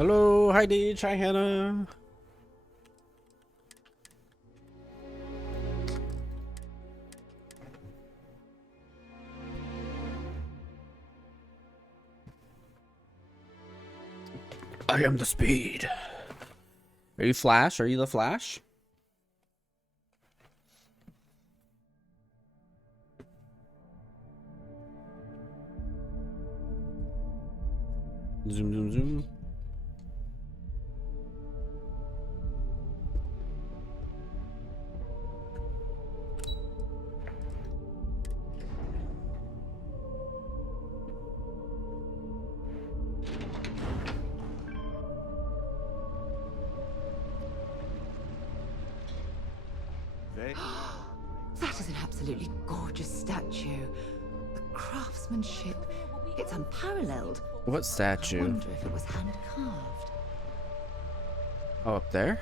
Hello, hi Deej, hi Hannah. I am the speed. Are you Flash? Are you the Flash? Zoom, zoom, zoom. That is an absolutely gorgeous statue. The craftsmanship, it's unparalleled. What I statue? wonder if it was hand carved. Oh, up there?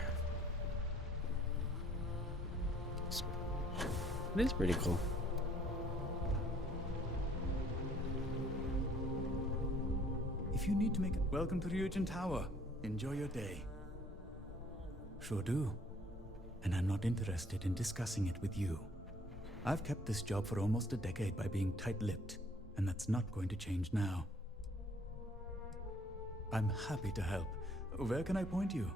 It is pretty cool. If you need to make it, welcome to Ryujin Tower. Enjoy your day. Sure do. And I'm not interested in discussing it with you. I've kept this job for almost a decade by being tight-lipped, and that's not going to change now. I'm happy to help. Where can I point you?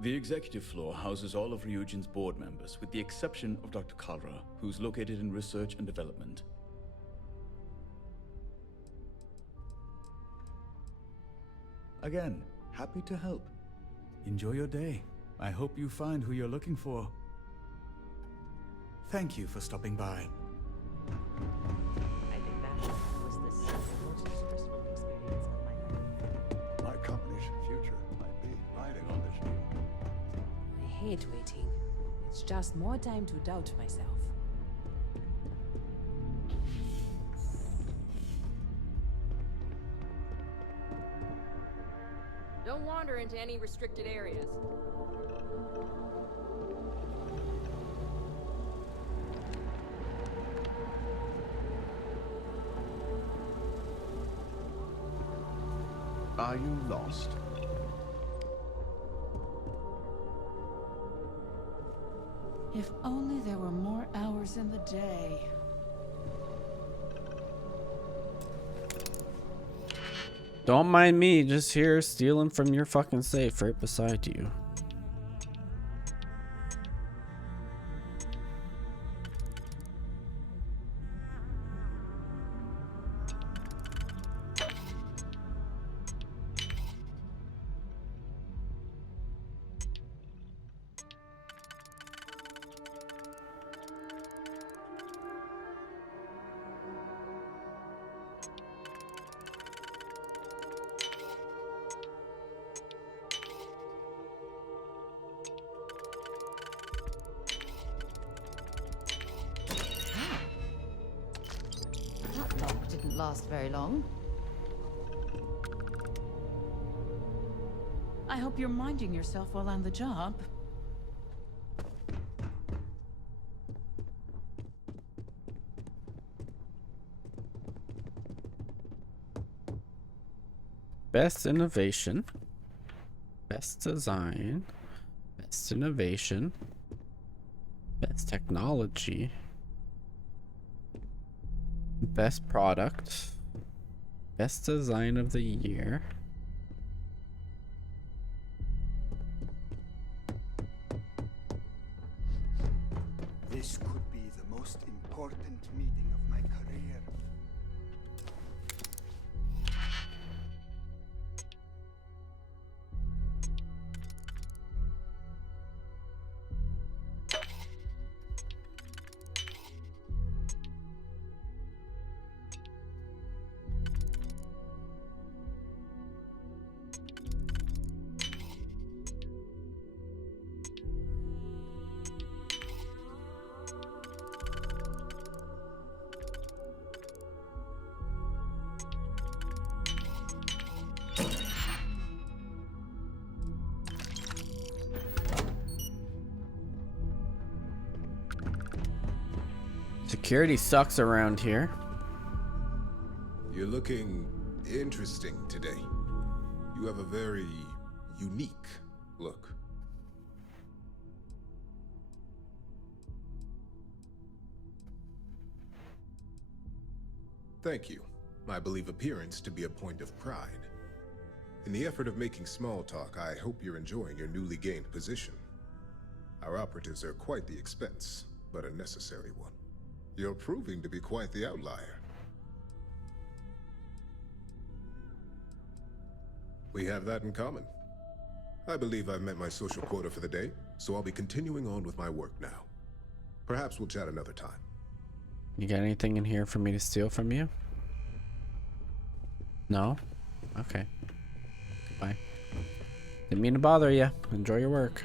The executive floor houses all of Ryujin's board members, with the exception of Dr. Kalra, who's located in research and development. Again, happy to help. Enjoy your day. I hope you find who you're looking for. Thank you for stopping by. I think that was the most stressful experience of my life. My company's future might be riding on this deal. I hate waiting. It's just more time to doubt myself. Don't wander into any restricted areas. Are you lost? If only there were more hours in the day. Don't mind me, just here stealing from your fucking safe right beside you. That lock didn't last very long. I hope you're minding yourself while on the job. Best innovation, best design, best innovation, best technology, best product, best design of the year. This could be the most important meeting of my career. Security sucks around here. You're looking interesting today. You have a very unique look. Thank you. I believe appearance to be a point of pride. In the effort of making small talk, I hope you're enjoying your newly gained position. Our operatives are quite the expense, but a necessary one. You're proving to be quite the outlier. We have that in common. I believe I've met my social quota for the day, so I'll be continuing on with my work now. Perhaps we'll chat another time. You got anything in here for me to steal from you? No? Okay. Goodbye. Didn't mean to bother you. Enjoy your work.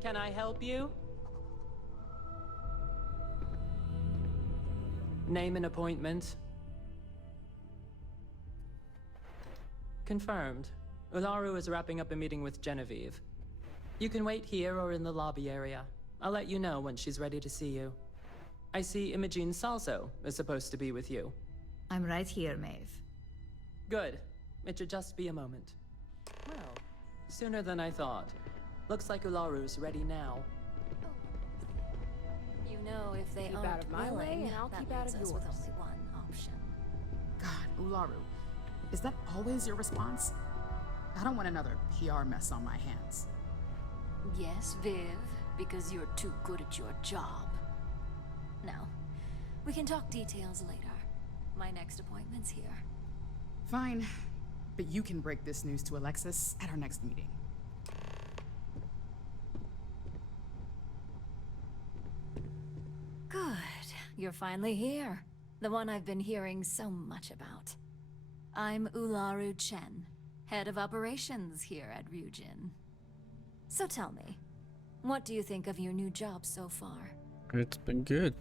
Can I help you? Name an appointment. Confirmed. Ularu is wrapping up a meeting with Genevieve. You can wait here or in the lobby area. I'll let you know when she's ready to see you. I see Imogene Salso is supposed to be with you. I'm right here, Maeve. Good. It should just be a moment. Well, sooner than I thought. Looks like Ularu's ready now. You know, if they Keep aren't out of my way, willing, and I'll that keep out leaves of us with yours. only one option. God, Ularu. Is that always your response? I don't want another PR mess on my hands. Yes, Viv, because you're too good at your job. Now, we can talk details later. My next appointment's here. Fine, but you can break this news to Alexis at our next meeting. Good. You're finally here. The one I've been hearing so much about. I'm Ularu Chen, head of operations here at Ryujin. So tell me, what do you think of your new job so far? It's been good.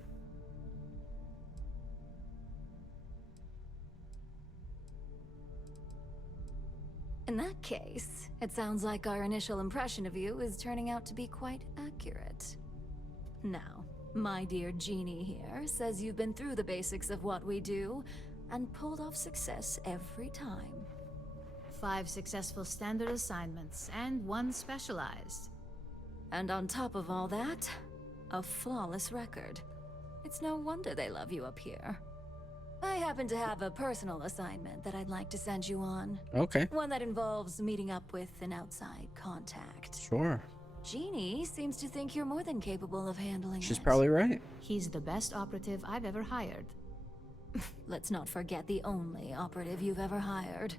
In that case, it sounds like our initial impression of you is turning out to be quite accurate. Now, my dear Jeannie here says you've been through the basics of what we do and pulled off success every time. 5 successful standard assignments and 1 specialized. And on top of all that, a flawless record. It's no wonder they love you up here. I happen to have a personal assignment that I'd like to send you on. Okay. One that involves meeting up with an outside contact. Sure. Jeannie seems to think you're more than capable of handling She's it. probably right. He's the best operative I've ever hired. Let's not forget the only operative you've ever hired.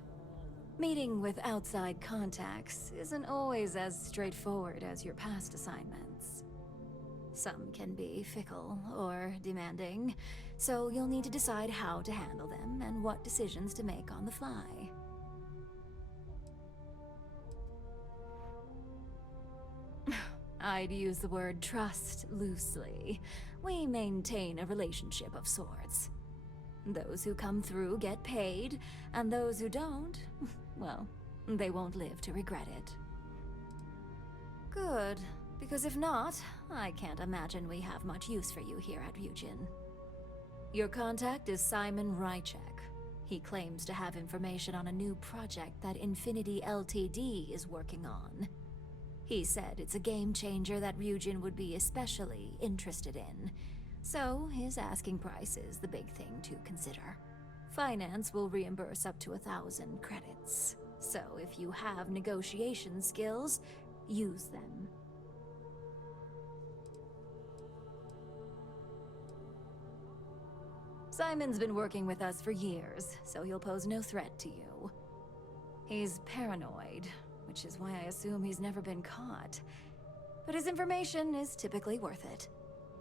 Meeting with outside contacts isn't always as straightforward as your past assignments. Some can be fickle or demanding, so you'll need to decide how to handle them and what decisions to make on the fly. I'd use the word trust loosely. We maintain a relationship of sorts. Those who come through get paid, and those who don't, well, they won't live to regret it. Good, because if not, I can't imagine we have much use for you here at Ryujin. Your contact is Simon Rychek. He claims to have information on a new project that Infinity Ltd is working on. He said it's a game changer that Ryujin would be especially interested in. So, his asking price is the big thing to consider. Finance will reimburse up to 1,000 credits. So, if you have negotiation skills, use them. Simon's been working with us for years, so he'll pose no threat to you. He's paranoid, which is why I assume he's never been caught. But his information is typically worth it.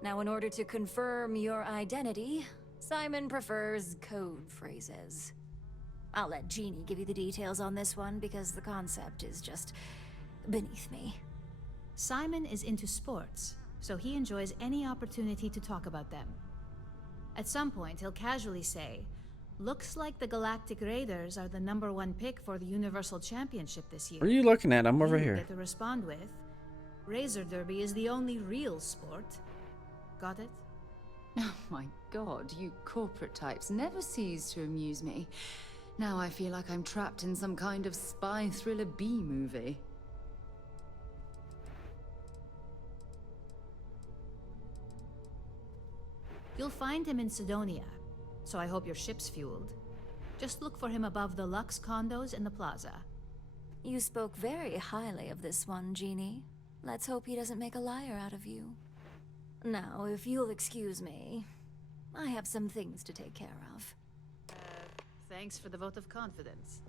Now, in order to confirm your identity, Simon prefers code phrases. I'll let Jeannie give you the details on this one because the concept is just beneath me. Simon is into sports, so he enjoys any opportunity to talk about them. At some point, he'll casually say, "Looks like the Galactic Raiders are the #1 pick for the Universal Championship this year." What are you looking at? I'm over You here. get to respond with, Razor Derby is the only real sport. Got it? Oh my god, you corporate types never cease to amuse me. Now I feel like I'm trapped in some kind of spy thriller B-movie. You'll find him in Sidonia, so I hope your ship's fueled. Just look for him above the Lux condos in the plaza. You spoke very highly of this one, Jeannie. Let's hope he doesn't make a liar out of you. Now, if you'll excuse me, I have some things to take care of. Thanks for the vote of confidence.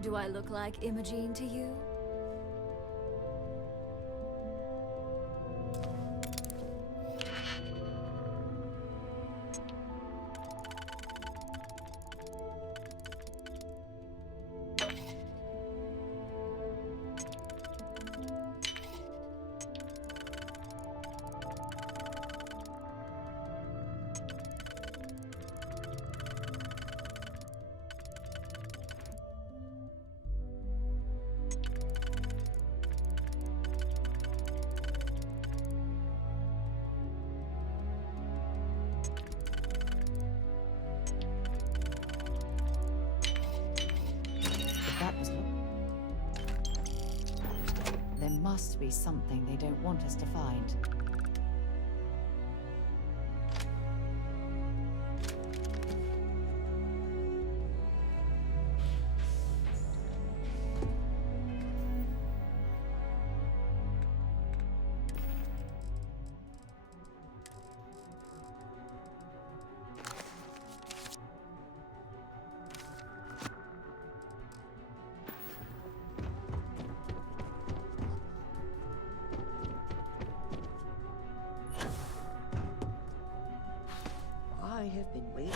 Do I look like Imogene to you? That was There must be something they don't want us to find. I have been waiting.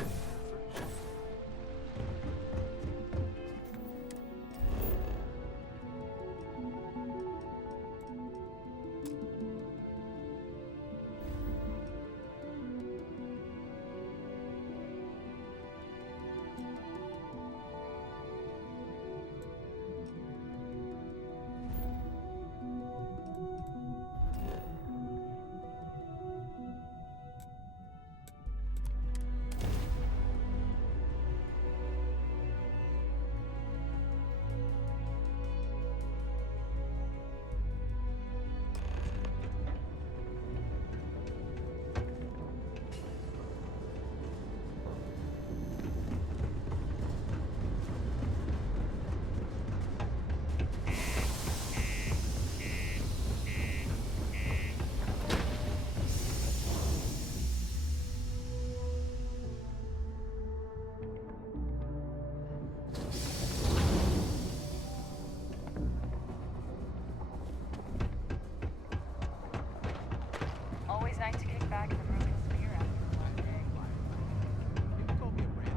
Always nice to kick back in the broken sphere after a long day. You can call me a brand.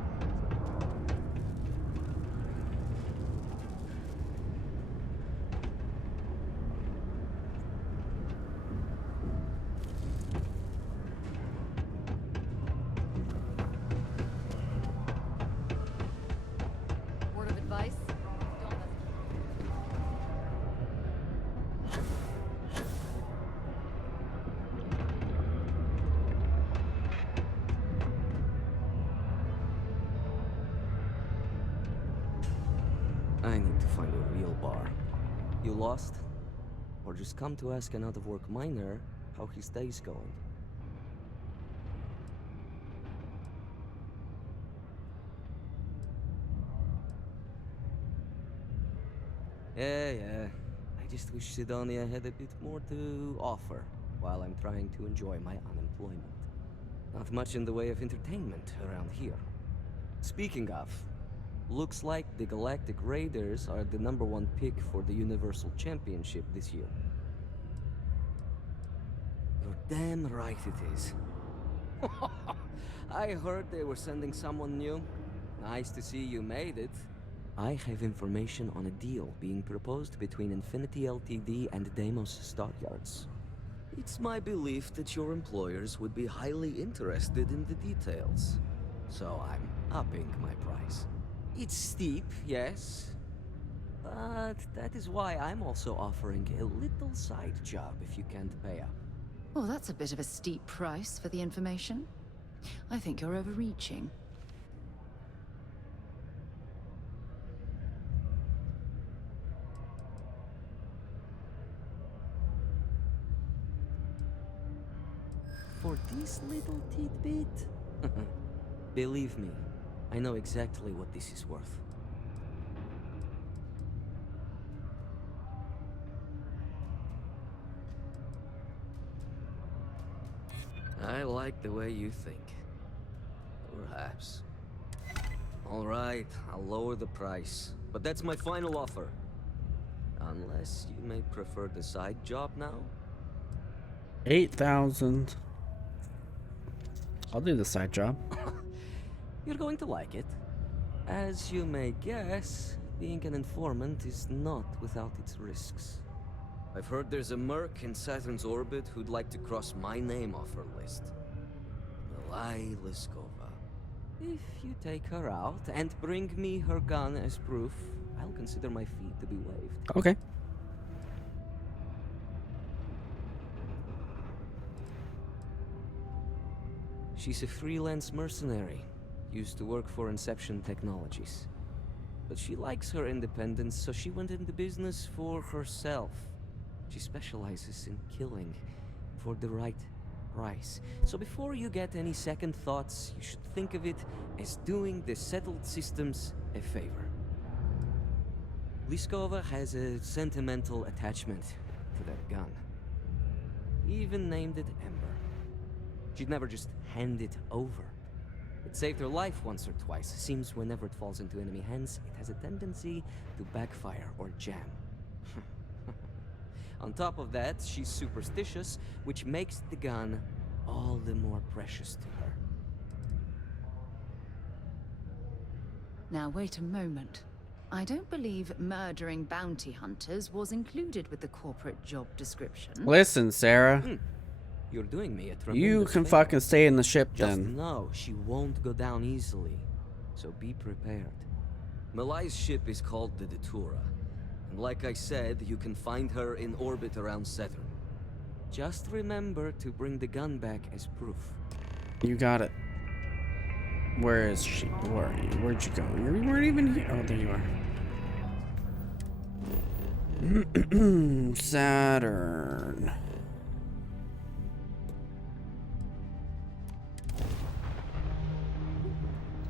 Word of advice? Don't listen. I need to find a real bar. You lost? Or just come to ask an out-of-work miner how his day's going? Yeah. I just wish Sidonia had a bit more to offer while I'm trying to enjoy my unemployment. Not much in the way of entertainment around here. Speaking of, looks like the Galactic Raiders are the #1 pick for the Universal Championship this year. You're damn right it is. I heard they were sending someone new. Nice to see you made it. I have information on a deal being proposed between Infinity Ltd and Deimos Stockyards. It's my belief that your employers would be highly interested in the details. So I'm upping my price. It's steep, yes. But that is why I'm also offering a little side job if you can't pay up. Oh, that's a bit of a steep price for the information. I think you're overreaching. For this little tidbit? Believe me, I know exactly what this is worth. I like the way you think. Perhaps. Alright, I'll lower the price. But that's my final offer. Unless you may prefer the side job now? 8,000. I'll do the side job. You're going to like it. As you may guess, being an informant is not without its risks. I've heard there's a merc in Saturn's orbit who'd like to cross my name off her list. Malai Liskova. If you take her out and bring me her gun as proof, I'll consider my fee to be waived. Okay. She's a freelance mercenary, used to work for Inception Technologies. But she likes her independence, so she went into business for herself. She specializes in killing for the right price. So before you get any second thoughts, you should think of it as doing the settled systems a favor. Liskova has a sentimental attachment to that gun. He even named it Ember. She'd never just hand it over. It saved her life once or twice. Seems whenever it falls into enemy hands, it has a tendency to backfire or jam. On top of that, she's superstitious, which makes the gun all the more precious to her. Now wait a moment. I don't believe murdering bounty hunters was included with the corporate job description. Listen, Sarah. You're doing me a tremendous You can favor. fucking stay in the ship Just then. know she won't go down easily, so be prepared. Malai's ship is called the Datura, and like I said, you can find her in orbit around Saturn. Just remember to bring the gun back as proof. You got it. Where is she? Where are you? Where'd you go? You weren't even here. Oh, there you are. Saturn.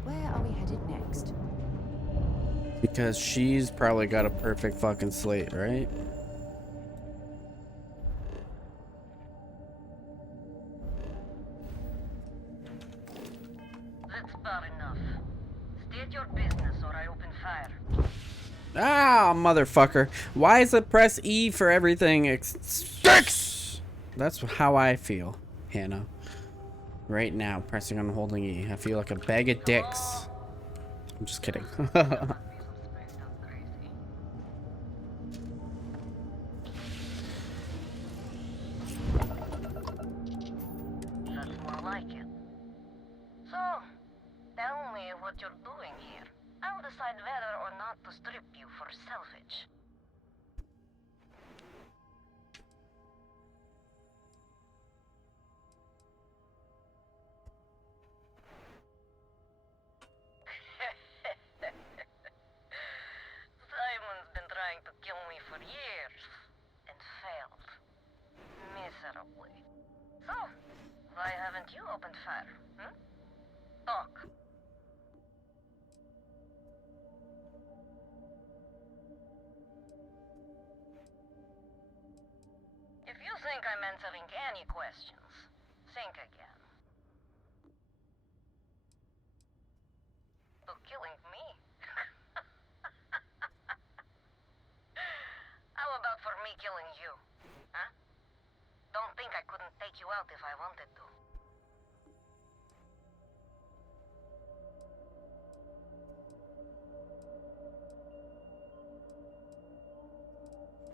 Where are we headed next? Because she's probably got a perfect fucking slate, right? That's bad enough. State your business or I open fire. Ah, motherfucker. Why is it press E for everything? That's how I feel, Hannah. Right now, pressing on holding E. I feel like a bag of dicks. I'm just kidding. That's more like it. So, tell me what you're doing here. I'll decide whether or not to strip you for salvage. Simon's been trying to kill me for years, and failed. Miserably. So, why haven't you opened fire, hmm? Talk. If you think I'm answering any questions, think again. To killing me? How about for me killing you? Huh? Don't think I couldn't take you out if I wanted to.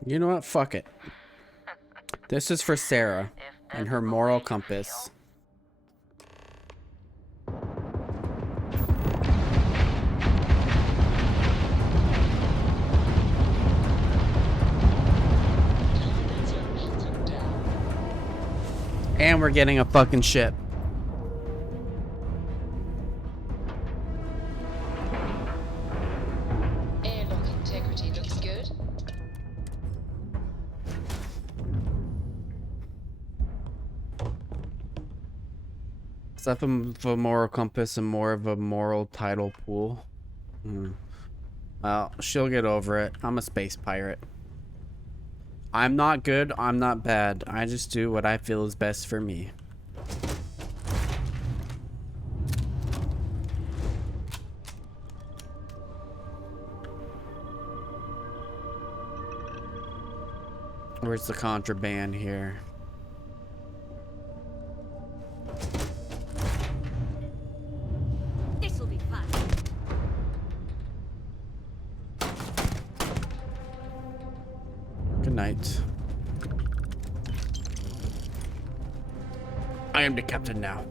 You know what? Fuck it. This is for Sarah and her moral compass. And we're getting a fucking ship. Airlock integrity looks good. Less of a moral compass and more of a moral tidal pool. Well, she'll get over it. I'm a space pirate. I'm not good, I'm not bad. I just do what I feel is best for me. Where's the contraband here? This'll be fun. Good night. I am the captain now.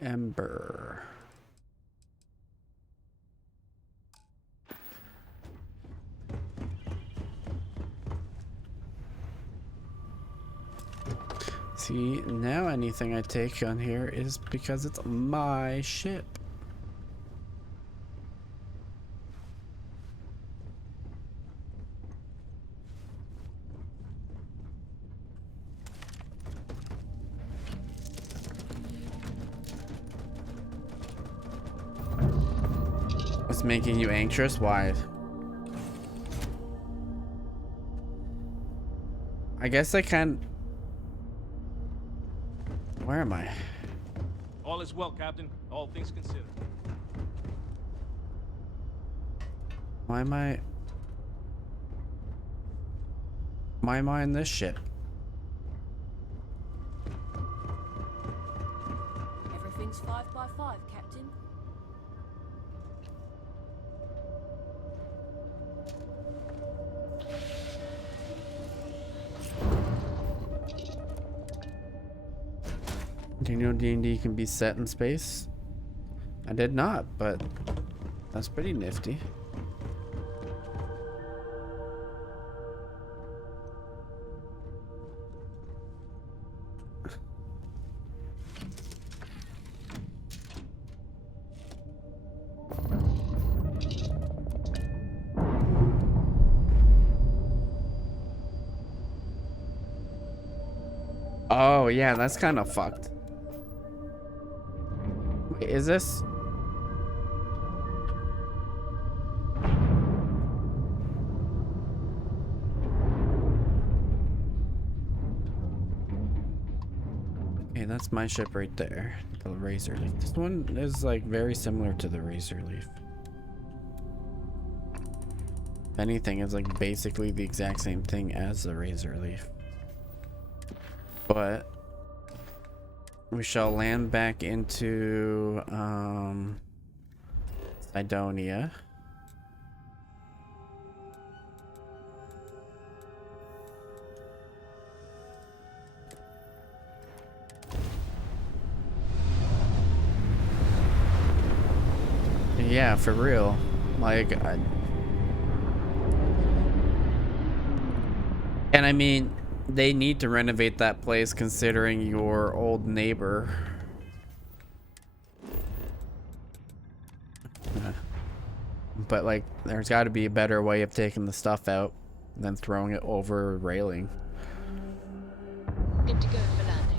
Ember. See, now anything I take on here is because it's my ship. What's making you anxious? Why? I guess I can't. Where am I? All is well, Captain. All things considered. Why am I in this ship? Everything's 5 by 5, Captain. Do you know D&D can be set in space? I did not, but that's pretty nifty. Oh yeah, that's kind of fucked. Wait, is this? Okay, that's my ship right there. The Razor Leaf. This one is like very similar to the Razor Leaf. If anything, it's like basically the exact same thing as the Razor Leaf. But we shall land back into Sidonia. Yeah, for real. Like, and I mean, they need to renovate that place considering your old neighbor. But like, there's got to be a better way of taking the stuff out than throwing it over a railing. Good to go for landing.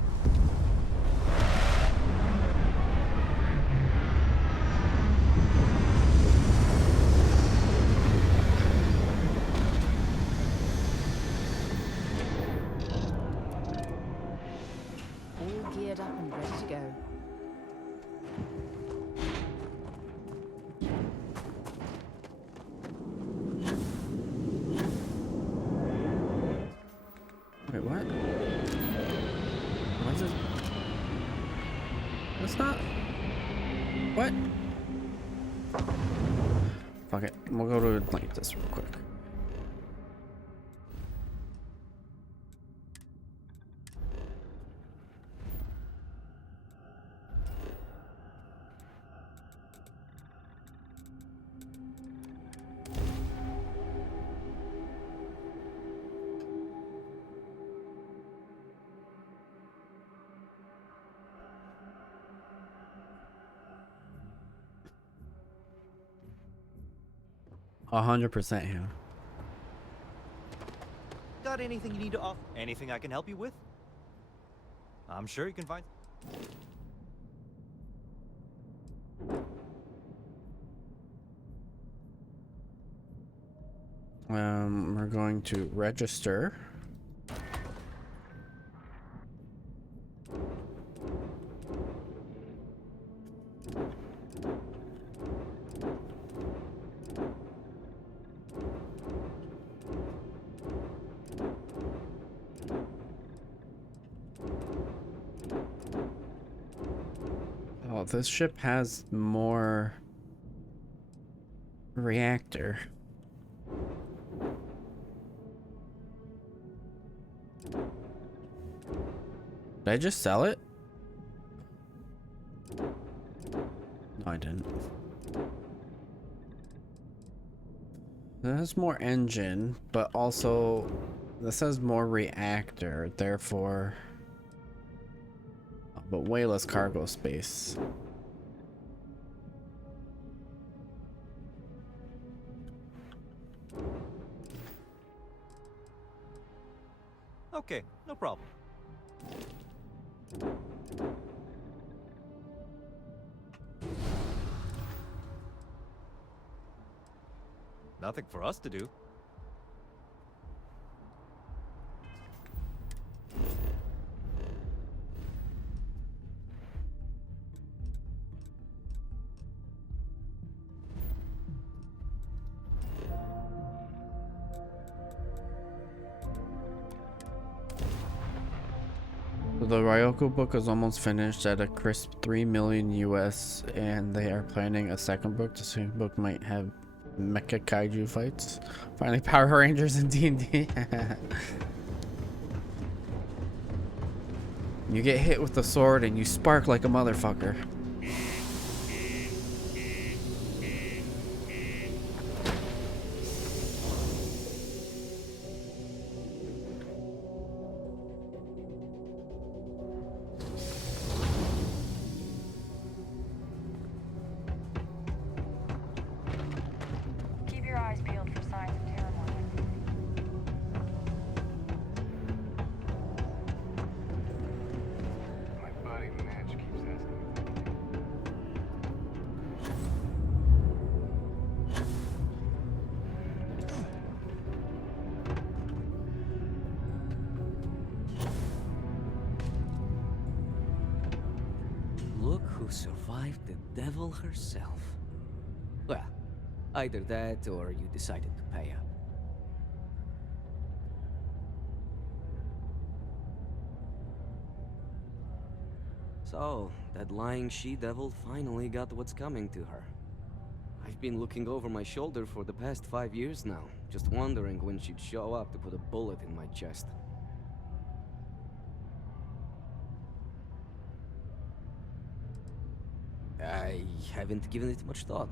All geared up and ready to go. Wait, what? What's this? That's not. What? Fuck it. We'll go to like this real quick. A 100% him. Got anything you need to offer? Anything I can help you with? I'm sure you can find. We're going to register. Oh, this ship has more reactor. Did I just sell it? No, I didn't. There's more engine, but also this has more reactor, therefore, but way less cargo space. Okay, no problem. Nothing for us to do. The Ryoko book is almost finished at a crisp 3 million US, and they are planning a second book. The second book might have mecha kaiju fights. Finally, Power Rangers in D&D. You get hit with the sword and you spark like a motherfucker. Keep your eyes peeled for signs of terror warning. My buddy Mitch keeps asking. Look who survived the devil herself. Well, either that or you decided to pay up. So, that lying she-devil finally got what's coming to her. I've been looking over my shoulder for the past 5 years now, just wondering when she'd show up to put a bullet in my chest. I haven't given it much thought.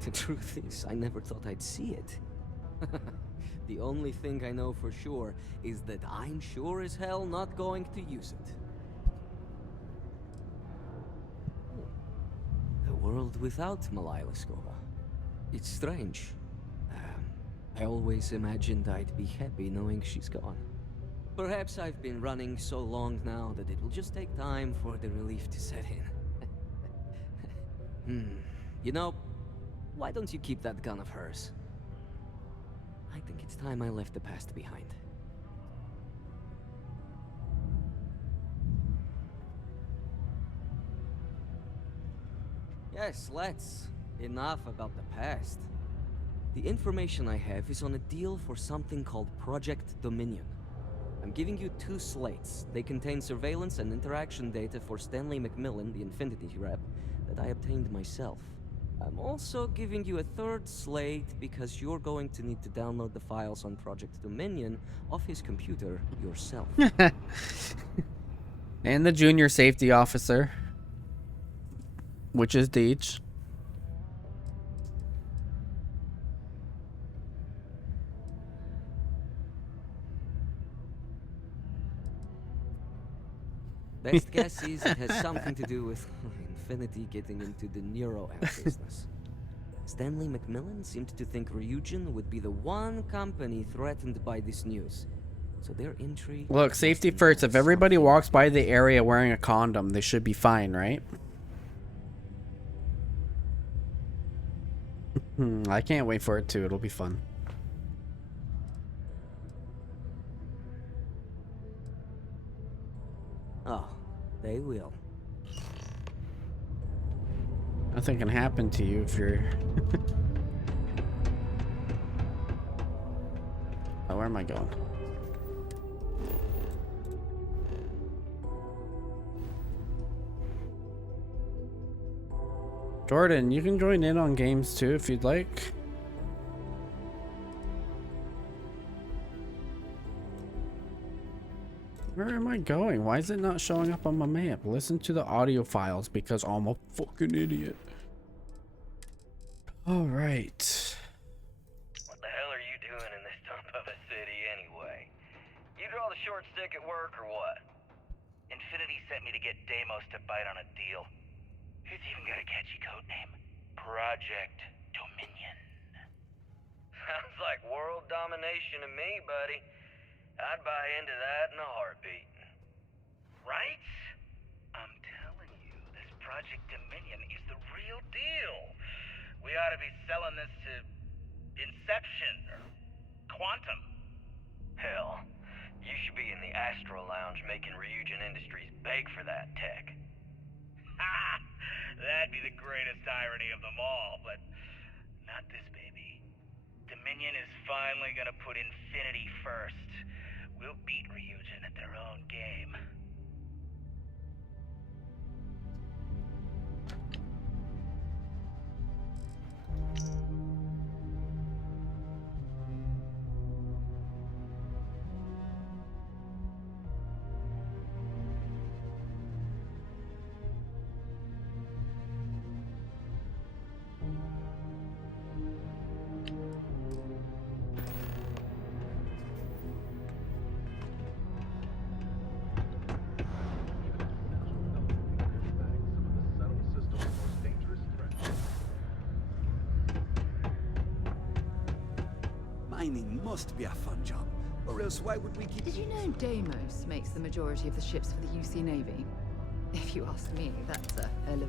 The truth is, I never thought I'd see it. The only thing I know for sure is that I'm sure as hell not going to use it. A world without Malila Skova. It's strange. I always imagined I'd be happy knowing she's gone. Perhaps I've been running so long now that it will just take time for the relief to set in. You know, why don't you keep that gun of hers? I think it's time I left the past behind. Yes, let's. Enough about the past. The information I have is on a deal for something called Project Dominion. I'm giving you 2 slates. They contain surveillance and interaction data for Stanley McMillan, the Infinity rep, that I obtained myself. I'm also giving you a 3rd slate because you're going to need to download the files on Project Dominion off his computer yourself. And the junior safety officer, which is Deej. Best guess is it has something to do with Infinity getting into the neuroamp business. Stanley McMillan seemed to think Ryujin would be the one company threatened by this news. So their intrigue... Look, safety first. If everybody walks by the area wearing a condom, they should be fine, right? I can't wait for it too. It'll be fun. Oh, they will. Nothing can happen to you if you're... Oh, where am I going? Jordan, you can join in on games too if you'd like. Where am I going? Why is it not showing up on my map? Listen to the audio files because I'm a fucking idiot. All right. What the hell are you doing in this dump of a city anyway? You draw the short stick at work or what? Infinity sent me to get Deimos to bite on a deal. He's even got a catchy code name. Project Dominion. Sounds like world domination to me, buddy. I'd buy into that in a heartbeat. Right? I'm telling you, this Project Dominion is the real deal. We ought to be selling this to Inception or Quantum. Hell, you should be in the Astro Lounge making Ryujin Industries beg for that tech. Ha! That'd be the greatest irony of them all, but not this baby. Dominion is finally gonna put Infinity first. We'll beat Ryujin at their own game. Mining must be a fun job, or else why would we keep... Did you know Deimos makes the majority of the ships for the UC Navy? If you ask me, that's a hell of...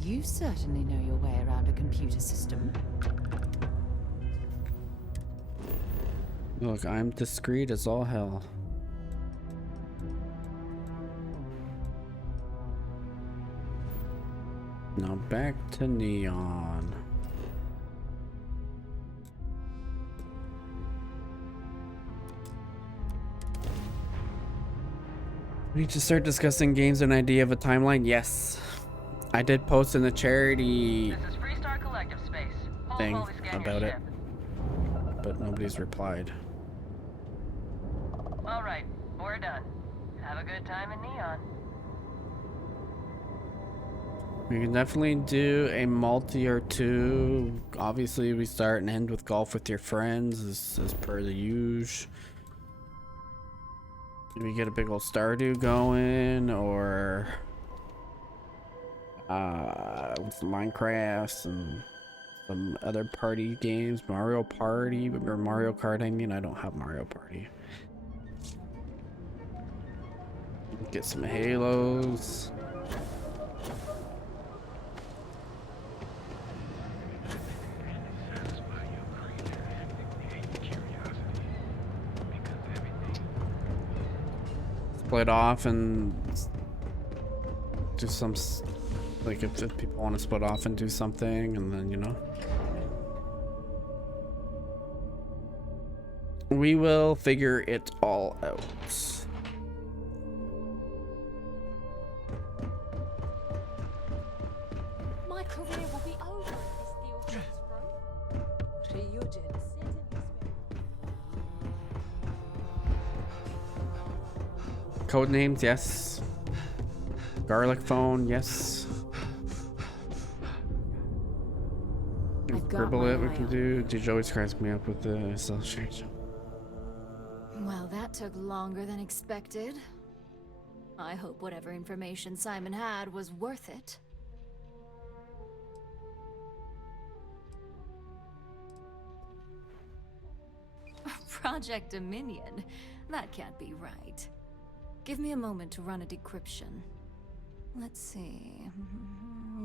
You certainly know your way around a computer system. Look, I'm discreet as all hell. Now back to Neon. We need to start discussing games and idea of a timeline. Yes, I did post in the charity thing about it, but nobody's replied. All right, we're done. Have a good time in Neon. We can definitely do a multi or two. Obviously, we start and end with golf with your friends, as per the usual. Maybe get a big old Stardew going, or some Minecraft and some other party games, Mario Party or Mario Kart. I mean, I don't have Mario Party. Get some Halos. Split off and do some, like if people want to split off and do something, and then, you know, we will figure it all out. My career will be over if this deal falls through. Ryujin. Code names, yes. Garlic phone, yes. Dribble it, we can do. Did you always cracks me up with the cell change? Well, that took longer than expected. I hope whatever information Simon had was worth it. Project Dominion? That can't be right. Give me a moment to run a decryption. Let's see.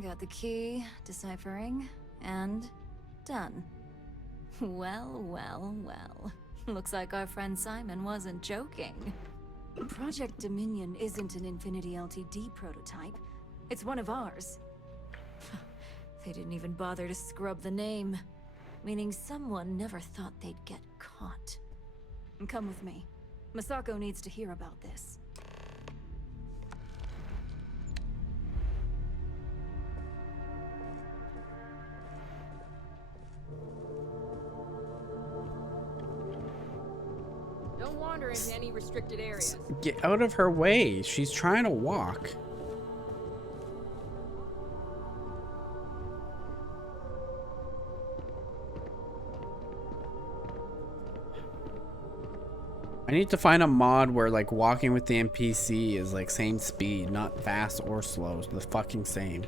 Got the key, deciphering, and done. Well, well, well. Looks like our friend Simon wasn't joking. Project Dominion isn't an Infinity LTD prototype. It's one of ours. They didn't even bother to scrub the name, meaning someone never thought they'd get caught. Come with me. Masako needs to hear about this. Don't wander into any restricted areas. Get out of her way. She's trying to walk. I need to find a mod where like walking with the NPC is like same speed, not fast or slow. It's the fucking same.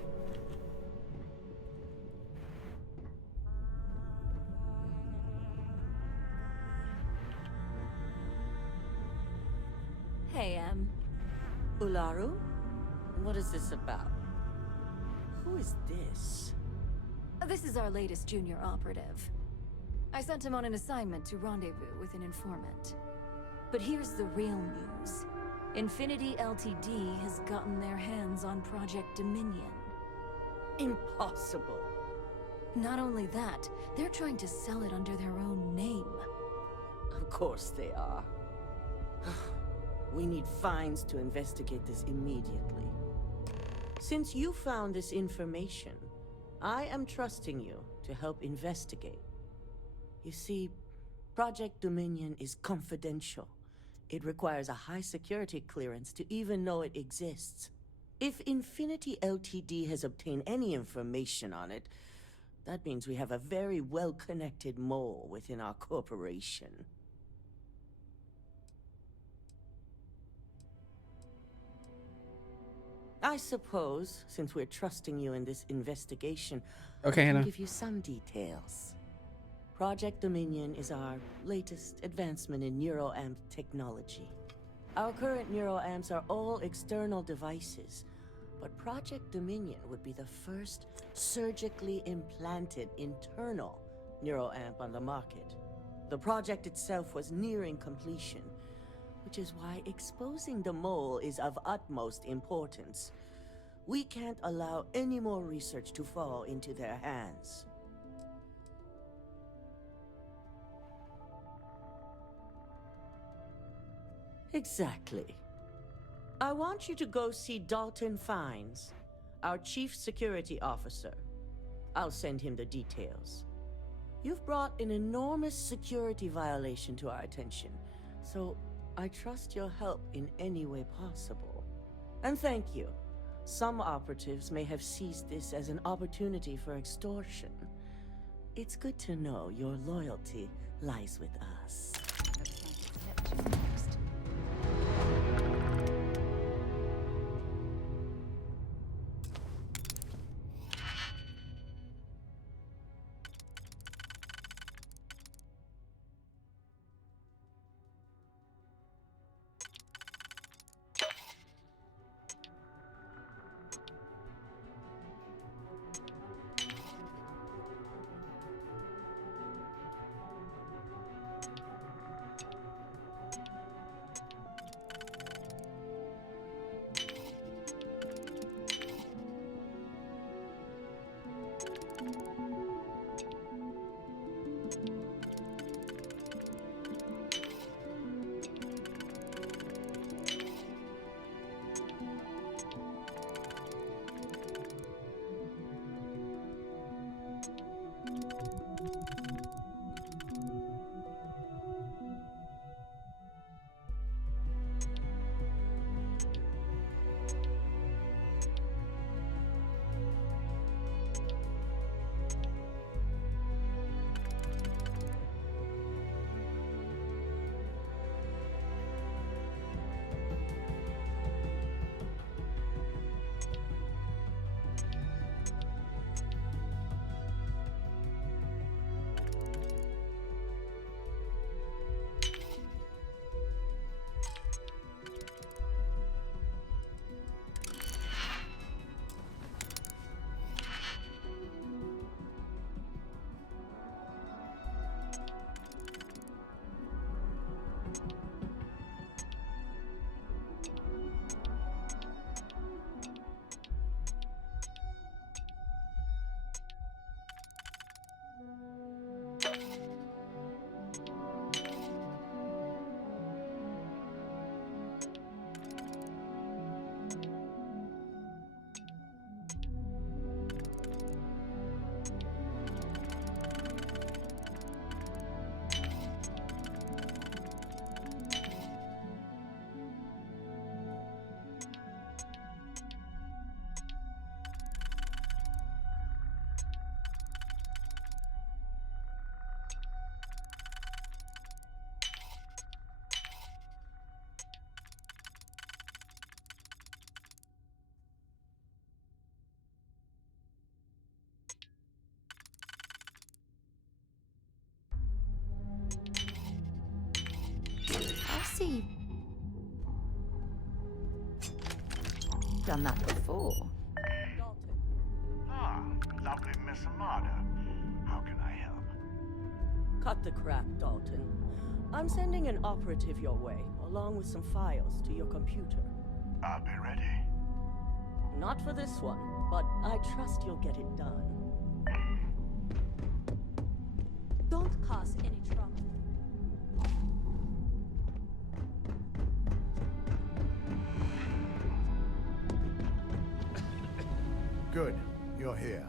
Hey, Ularu? What is this about? Who is this? This is our latest junior operative. I sent him on an assignment to rendezvous with an informant. But here's the real news. Infinity LTD has gotten their hands on Project Dominion. Impossible. Not only that, they're trying to sell it under their own name. Of course they are. We need Fines to investigate this immediately. Since you found this information, I am trusting you to help investigate. You see, Project Dominion is confidential. It requires a high security clearance to even know it exists. If Infinity LTD has obtained any information on it, that means we have a very well-connected mole within our corporation. I suppose, since we're trusting you in this investigation, Okay, I can Hannah. give you some details. Project Dominion is our latest advancement in neuroamp technology. Our current neuroamps are all external devices, but Project Dominion would be the first surgically implanted internal neuroamp on the market. The project itself was nearing completion, which is why exposing the mole is of utmost importance. We can't allow any more research to fall into their hands. Exactly. I want you to go see Dalton Fines, our Chief Security Officer. I'll send him the details. You've brought an enormous security violation to our attention, so I trust your help in any way possible. And thank you. Some operatives may have seized this as an opportunity for extortion. It's good to know your loyalty lies with us. I see. Done that before. Ah, lovely Miss Amada. How can I help? Cut the crap, Dalton. I'm sending an operative your way, along with some files to your computer. I'll be ready. Not for this one, but I trust you'll get it done. Don't cause any trouble. Good, you're here.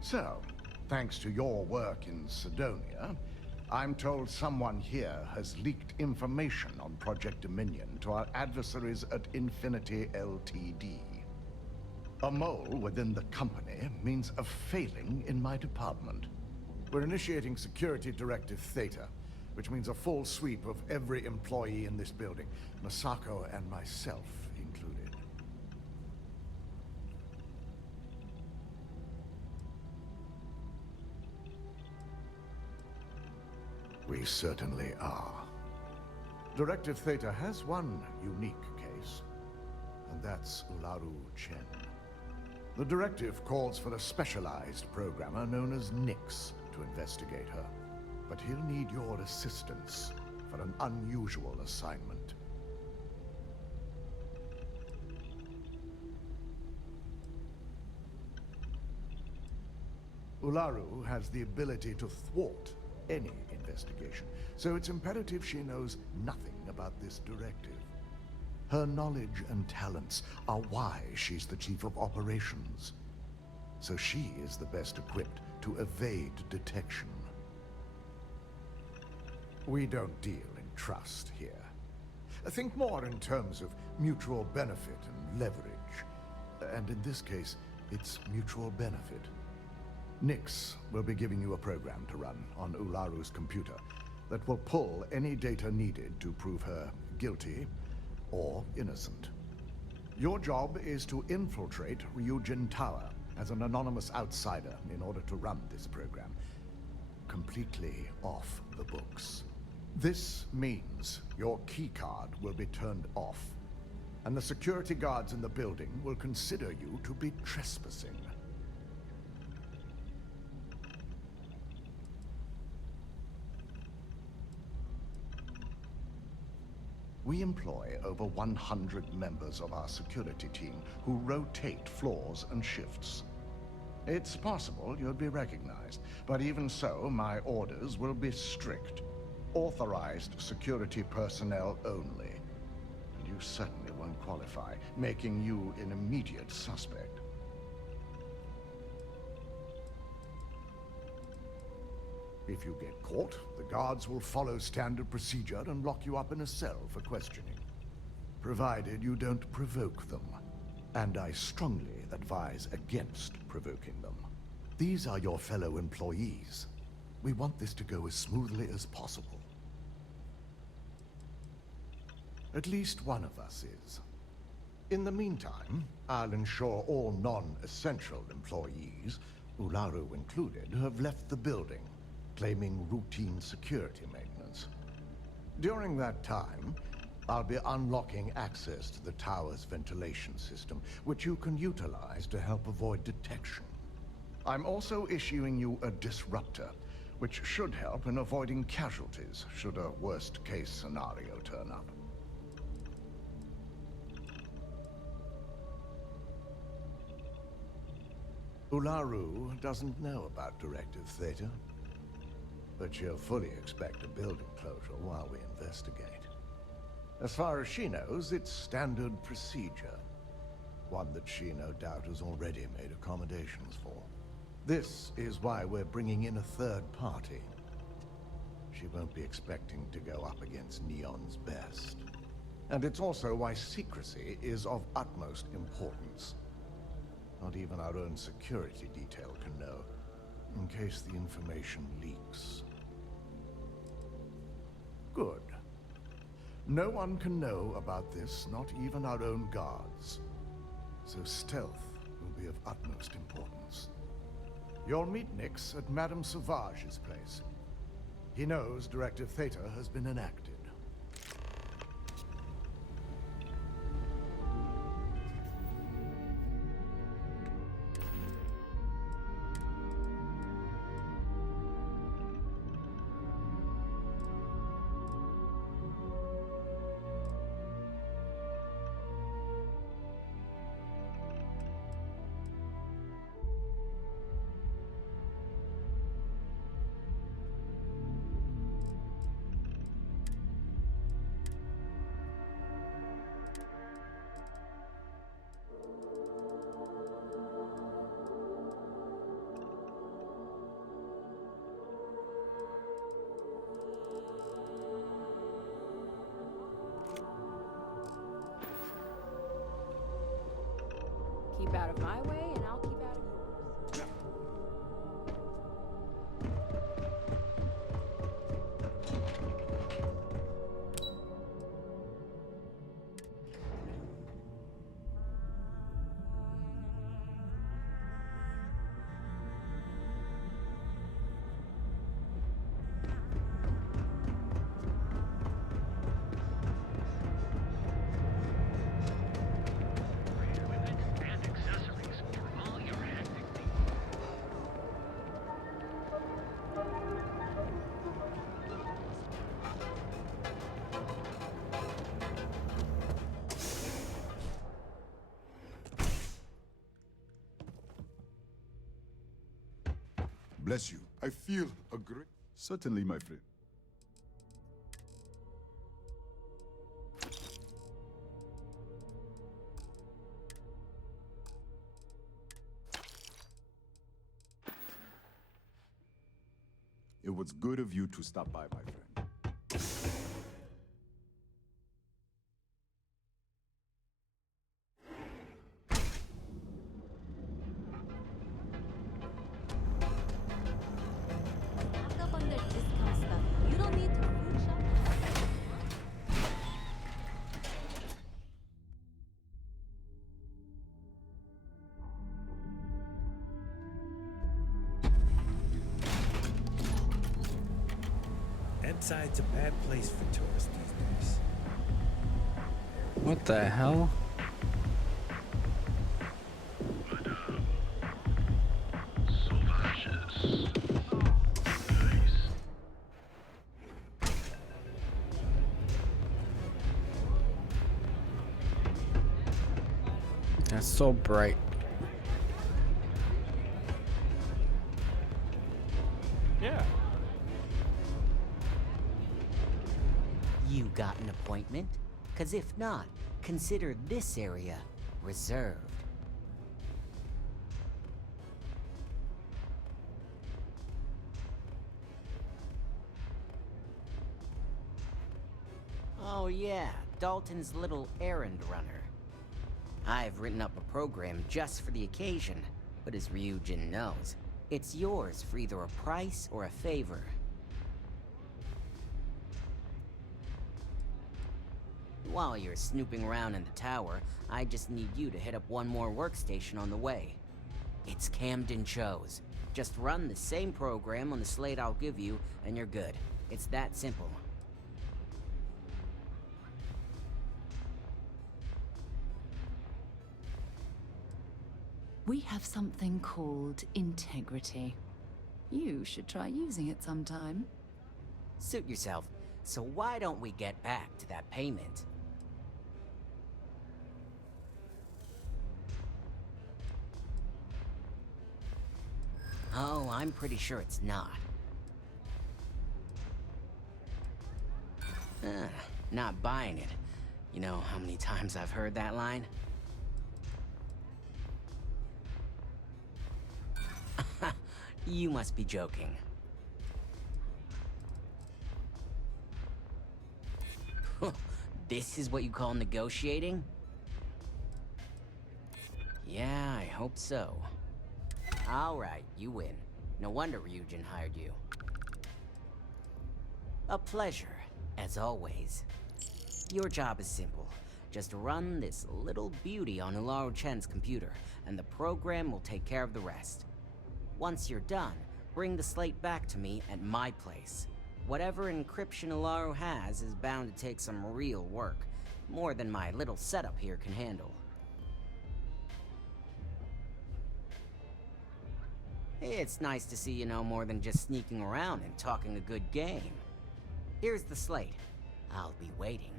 So, thanks to your work in Sidonia, I'm told someone here has leaked information on Project Dominion to our adversaries at Infinity Ltd. A mole within the company means a failing in my department. We're initiating Security Directive Theta, which means a full sweep of every employee in this building, Masako and myself included. We certainly are. Directive Theta has one unique case, and that's Ularu Chen. The directive calls for a specialized programmer known as Nix to investigate her, but he'll need your assistance for an unusual assignment. Ularu has the ability to thwart any investigation, so it's imperative she knows nothing about this directive. Her knowledge and talents are why she's the Chief of Operations. So she is the best equipped to evade detection. We don't deal in trust here. Think more in terms of mutual benefit and leverage. And in this case, it's mutual benefit. Nyx will be giving you a program to run on Ularu's computer that will pull any data needed to prove her guilty or innocent. Your job is to infiltrate Ryujin Tower as an anonymous outsider in order to run this program completely off the books. This means your keycard will be turned off, and the security guards in the building will consider you to be trespassing. We employ over 100 members of our security team who rotate floors and shifts. It's possible you'll be recognized, but even so, my orders will be strict. Authorized security personnel only. And you certainly won't qualify, making you an immediate suspect. If you get caught, the guards will follow standard procedure and lock you up in a cell for questioning. Provided you don't provoke them. And I strongly advise against provoking them. These are your fellow employees. We want this to go as smoothly as possible. At least one of us is. In the meantime, I'll ensure all non-essential employees, Ularu included, have left the building, claiming routine security maintenance. During that time, I'll be unlocking access to the tower's ventilation system, which you can utilize to help avoid detection. I'm also issuing you a disruptor, which should help in avoiding casualties should a worst-case scenario turn up. Ularu doesn't know about Directive Theta, but she'll fully expect a building closure while we investigate. As far as she knows, it's standard procedure, one that she no doubt has already made accommodations for. This is why we're bringing in a third party. She won't be expecting to go up against Neon's best. And it's also why secrecy is of utmost importance. Not even our own security detail can know, in case the information leaks. Good. No one can know about this, not even our own guards. So stealth will be of utmost importance. You'll meet Nyx at Madame Sauvage's place. He knows Directive Theta has been enacted. Keep out of my way, and I'll keep out of yours. bless you. I feel a great... Certainly, my friend. It was good of you to stop by, my friend. Up on their discount stuff. You don't need to food shop. Emside's a bad place for tourists these days. What the hell? That's so bright. Yeah. You got an appointment? 'Cause if not, consider this area reserved. Oh yeah, Dalton's little errand runner. I've written up a program just for the occasion, but as Ryujin knows, it's yours for either a price or a favor. While you're snooping around in the tower, I just need you to hit up one more workstation on the way. It's Camden Cho's. Just run the same program on the slate I'll give you, and you're good. It's that simple. We have something called integrity. You should try using it sometime. Suit yourself. So why don't we get back to that payment? Oh, I'm pretty sure it's not. Not buying it. You know how many times I've heard that line? You must be joking. This is what you call negotiating? Yeah, I hope so. Alright, you win. No wonder Ryujin hired you. A pleasure, as always. Your job is simple. Just run this little beauty on Ularu Chen's computer, and the program will take care of the rest. Once you're done, bring the slate back to me at my place. Whatever encryption Ularu has is bound to take some real work. More than my little setup here can handle. It's nice to see you know more than just sneaking around and talking a good game. Here's the slate. I'll be waiting.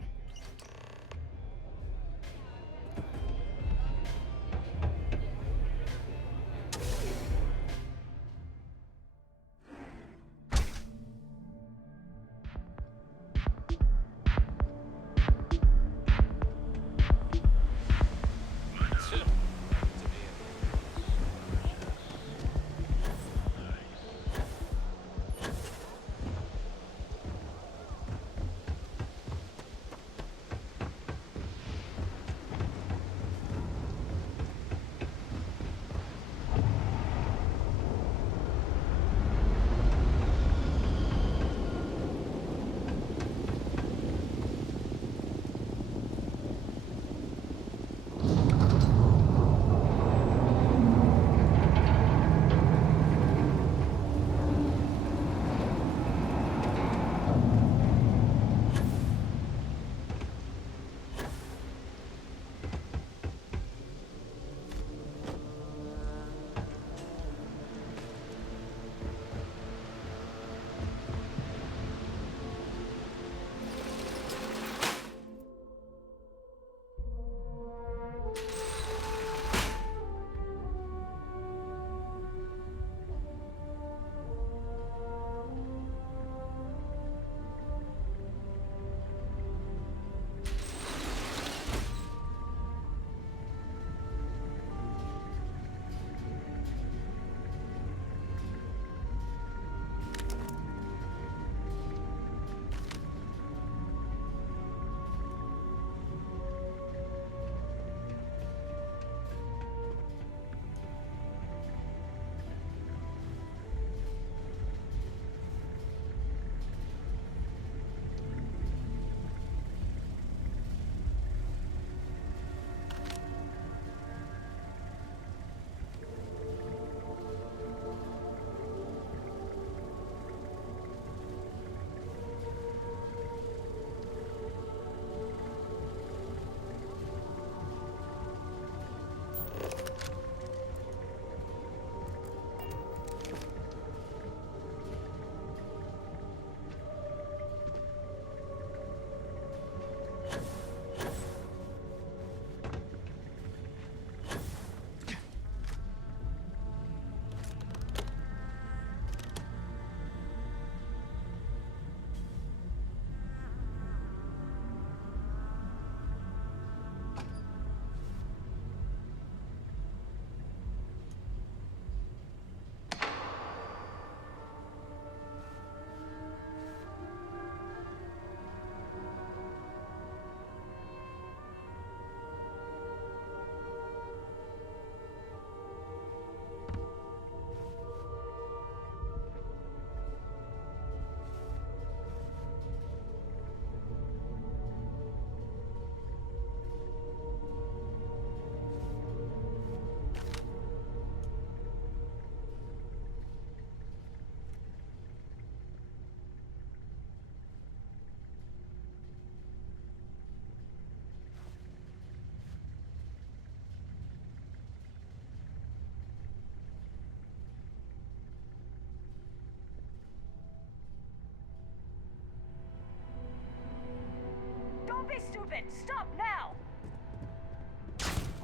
be stupid! Stop now!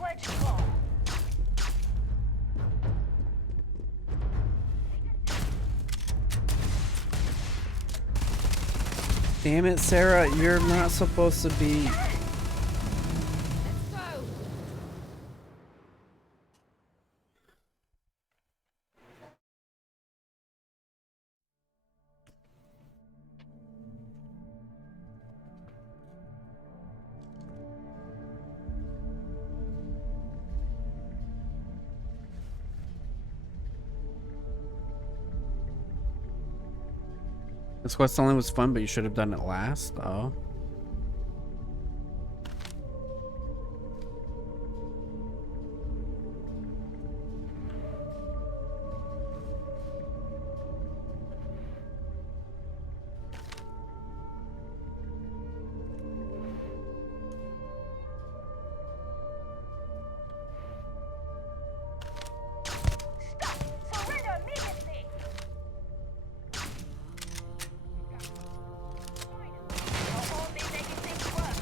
Let's go! Damn it, Sarah, you're not supposed to be. This quest only was fun, but you should have done it last. Oh. Surrender immediately! You'll all be making things worse.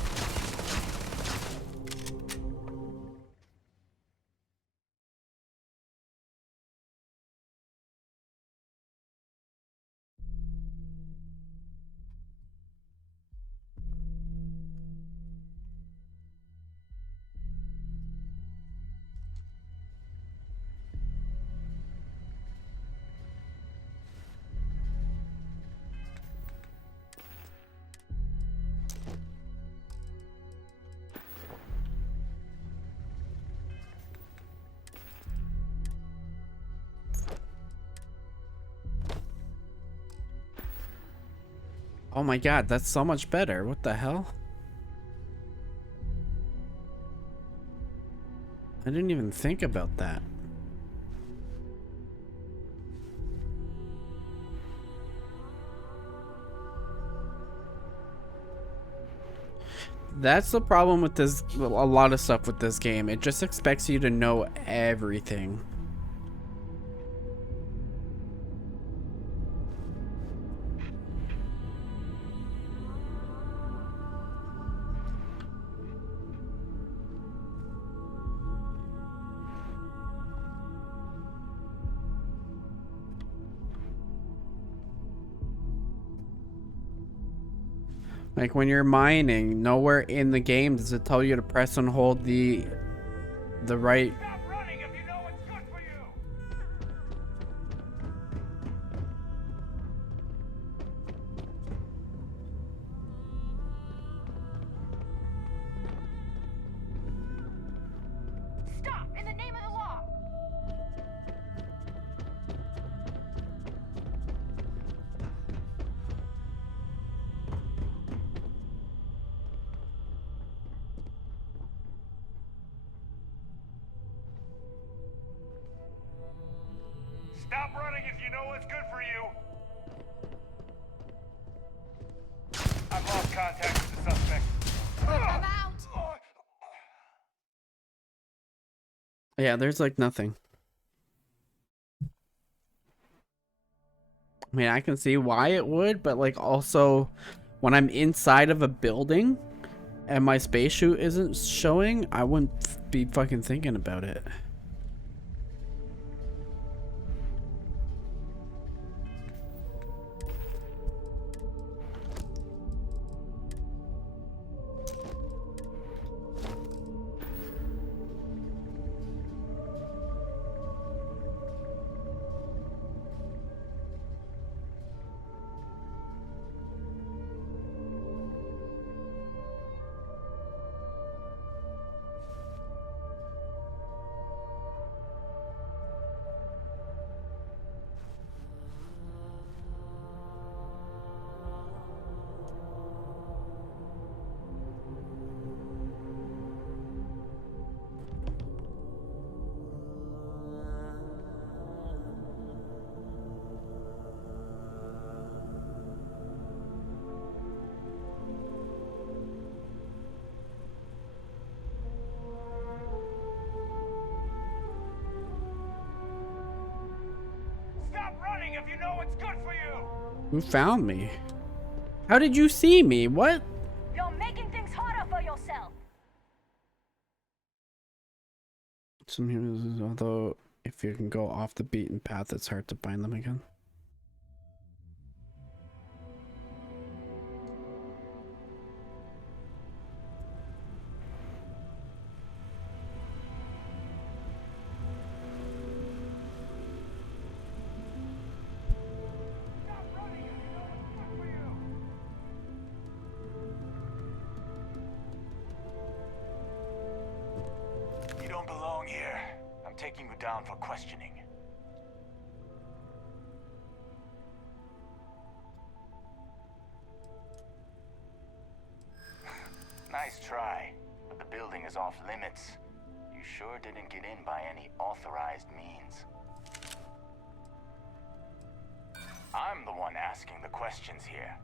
Oh my god, that's so much better. What the hell? I didn't even think about that. That's the problem with this, a lot of stuff with this game. It just expects you to know everything. Like when you're mining, nowhere in the game does it tell you to press and hold the right. Stop running if you know what's good for you! Stop! In the name of the law! Stop running if you know what's good for you! I've lost contact with the suspect. I'm out! Yeah, there's like nothing. I mean, I can see why it would, but like also when I'm inside of a building and my space chute isn't showing, I wouldn't be fucking thinking about it. Stop running if you know what's good for you! Who found me? How did you see me? What? You're making things harder yourself. Some humans, although if you can go off the beaten path, it's hard to find them again. You don't belong here. I'm taking you down for questioning. Nice try, but the building is off limits. You sure didn't get in by any authorized means. I'm the one asking the questions here.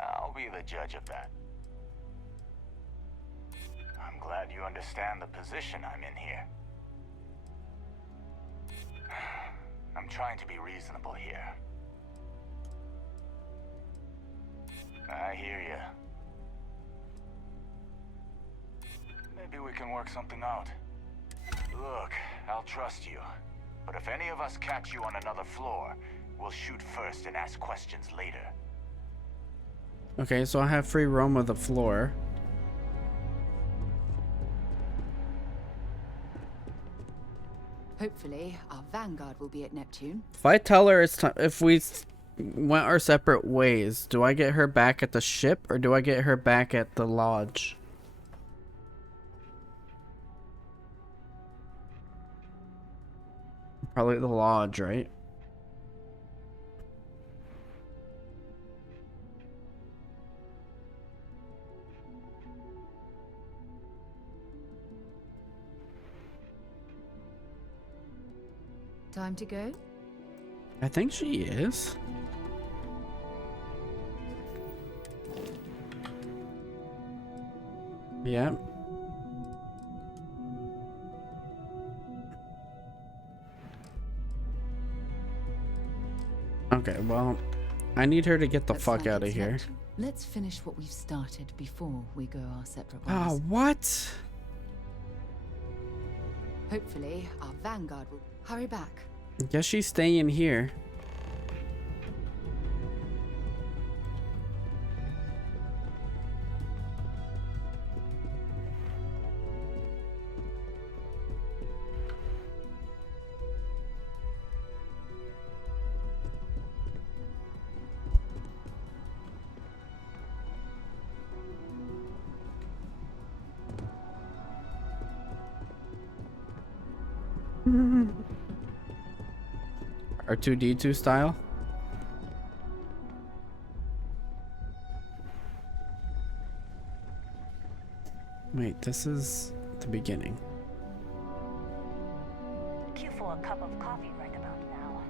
I'll be the judge of that. I'm glad you understand the position I'm in here. I'm trying to be reasonable here. I hear you. Maybe we can work something out. Look, I'll trust you. But if any of us catch you on another floor, we'll shoot first and ask questions later. Okay, so I have free roam of the floor. Hopefully, our vanguard will be at Neptune. If I tell her it's time, if we went our separate ways, do I get her back at the ship or do I get her back at the lodge? Probably the lodge, right? Time to go? I think she is. Yeah. Okay, well, I need her to get the fuck out of here. Let's finish what we've started before we go our separate ways. Ah, what? Hopefully, our vanguard will hurry back. Guess she's staying here. R2D2 style. Wait, this is the beginning. Queue for a cup of coffee right about now.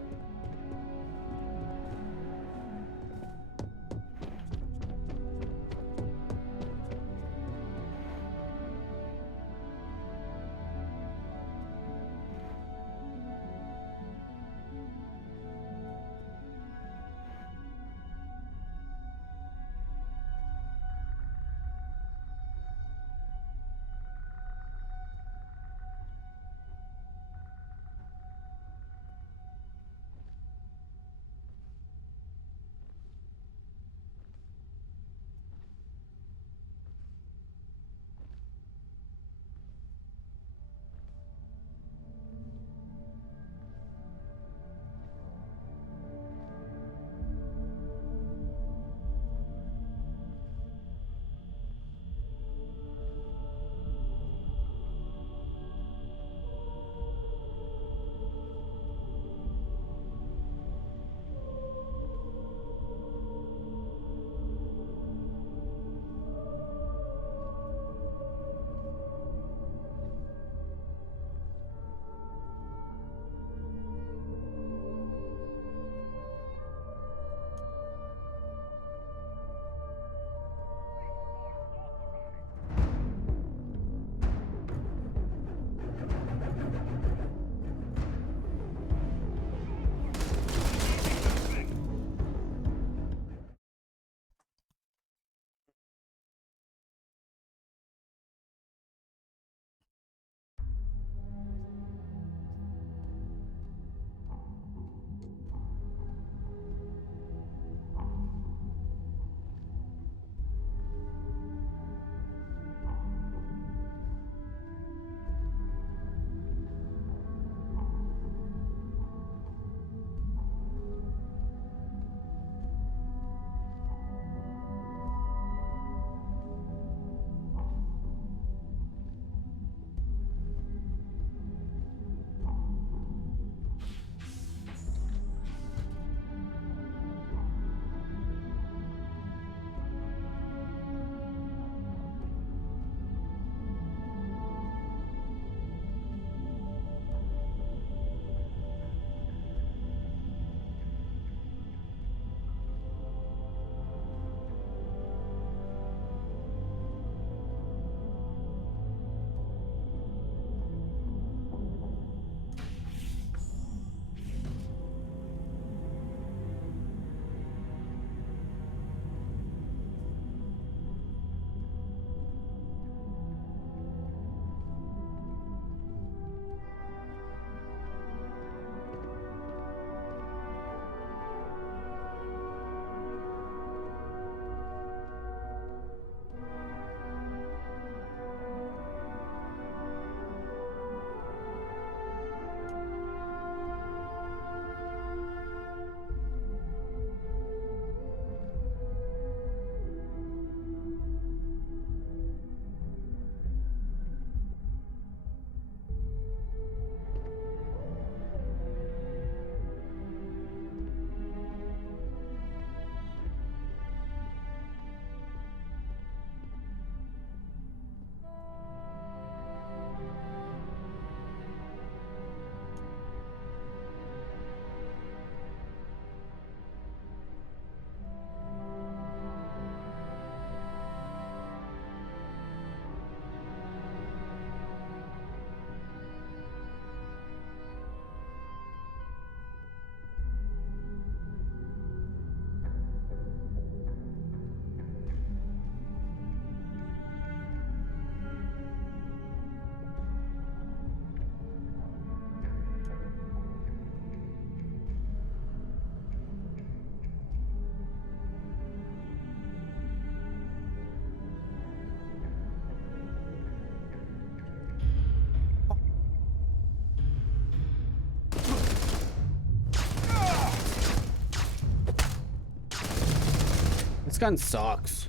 This gun sucks.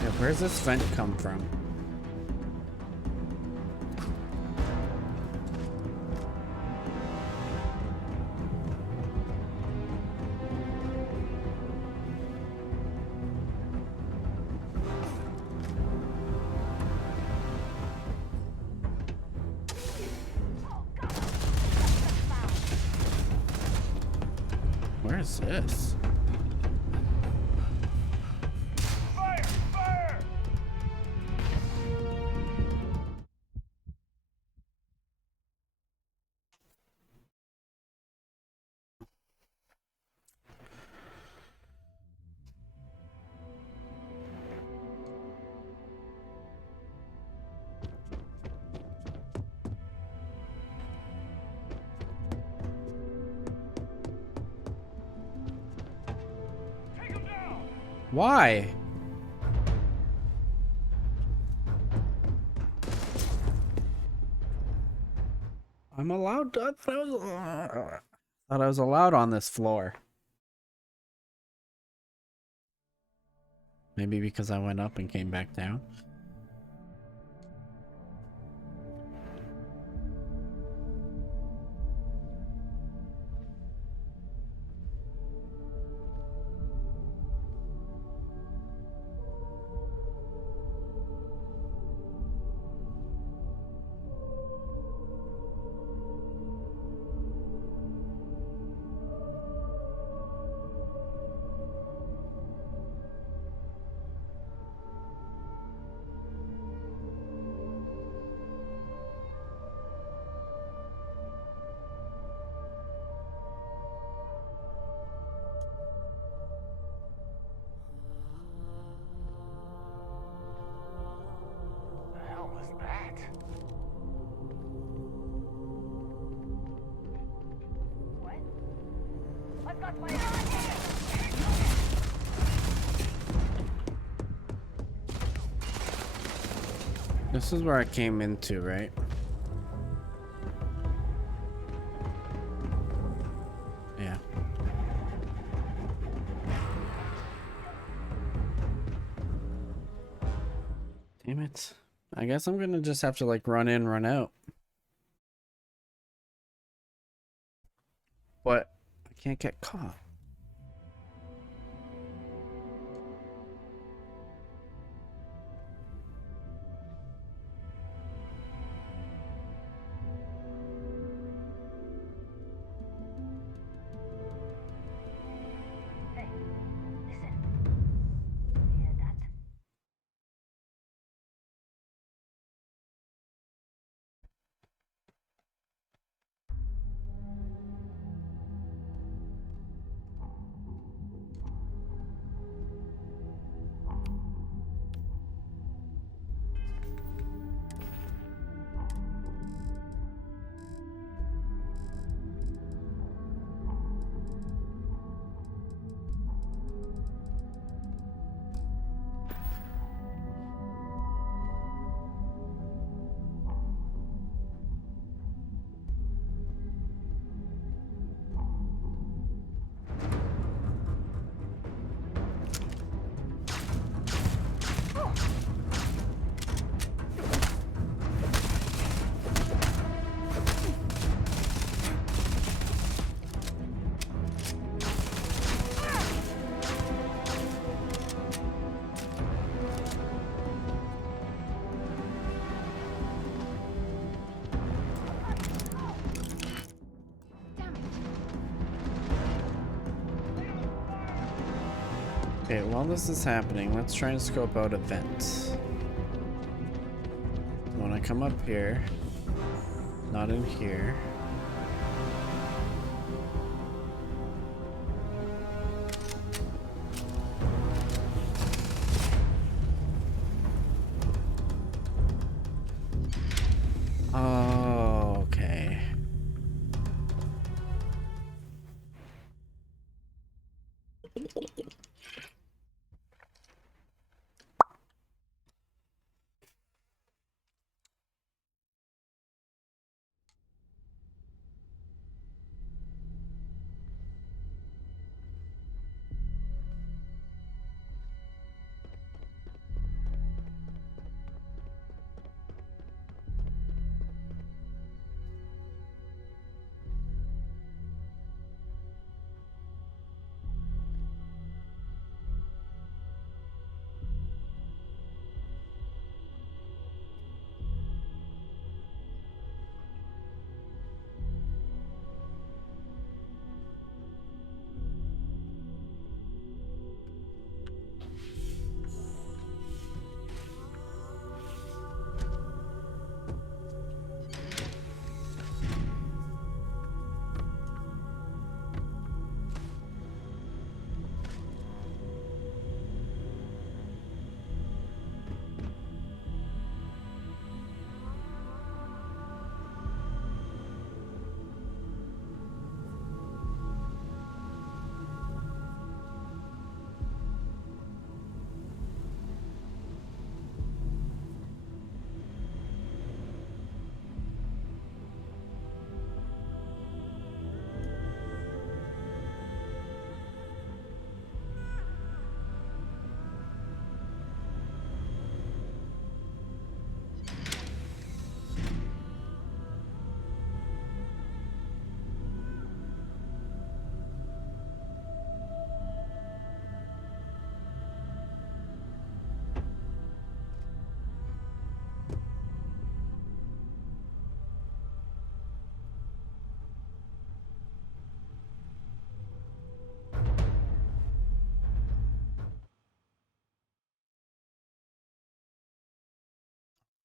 Yeah, where's this vent come from? Where is this? Why? I'm allowed to, thought I was allowed on this floor. Maybe because I went up and came back down. This is where I came into, right? Yeah. Damn it. I guess I'm gonna just have to like run in, run out. But I can't get caught. Okay, while this is happening, let's try and scope out a vent. When I come up here, not in here.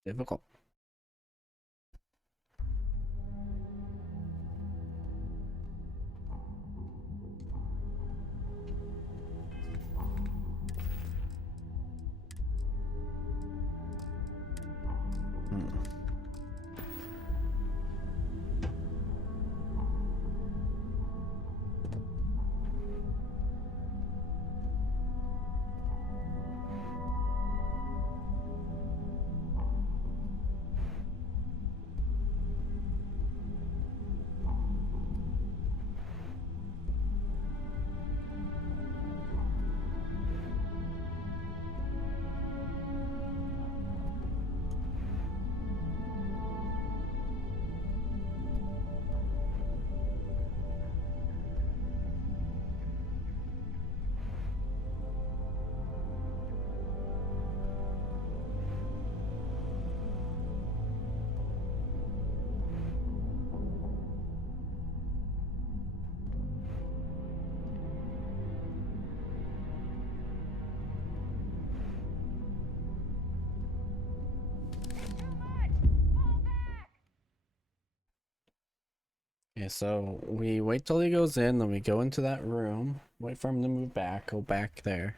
Difficult. Okay, so we wait till he goes in, then we go into that room, wait for him to move back, go back there.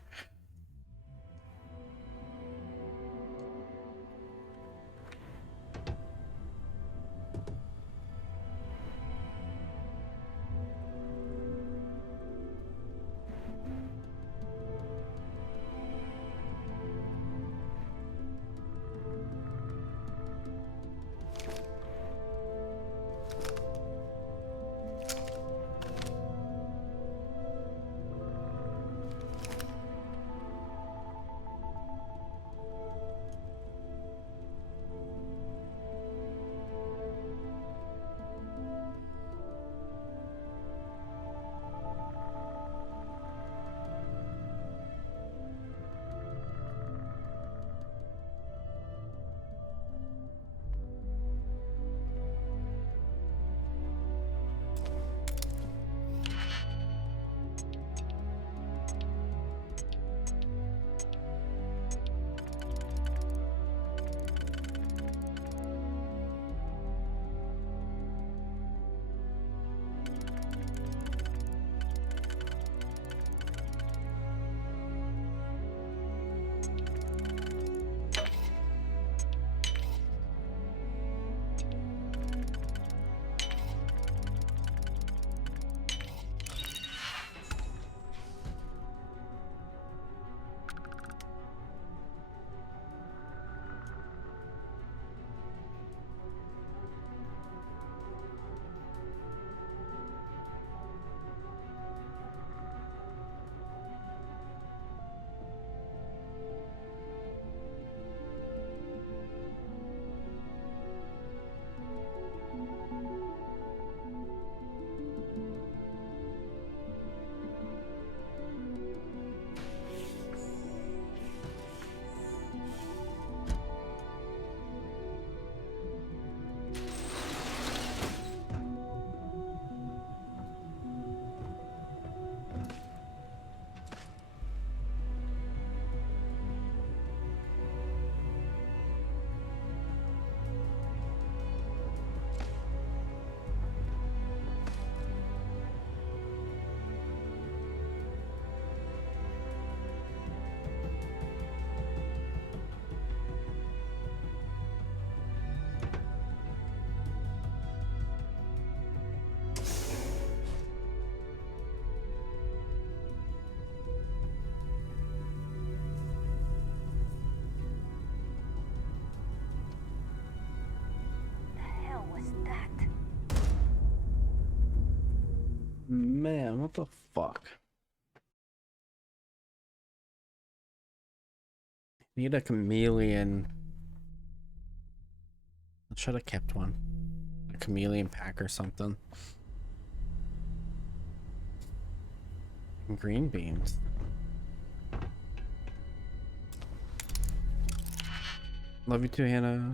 Man, what the fuck? Need a chameleon. I should have kept one. A chameleon pack or something. And green beans. Love you too, Hannah.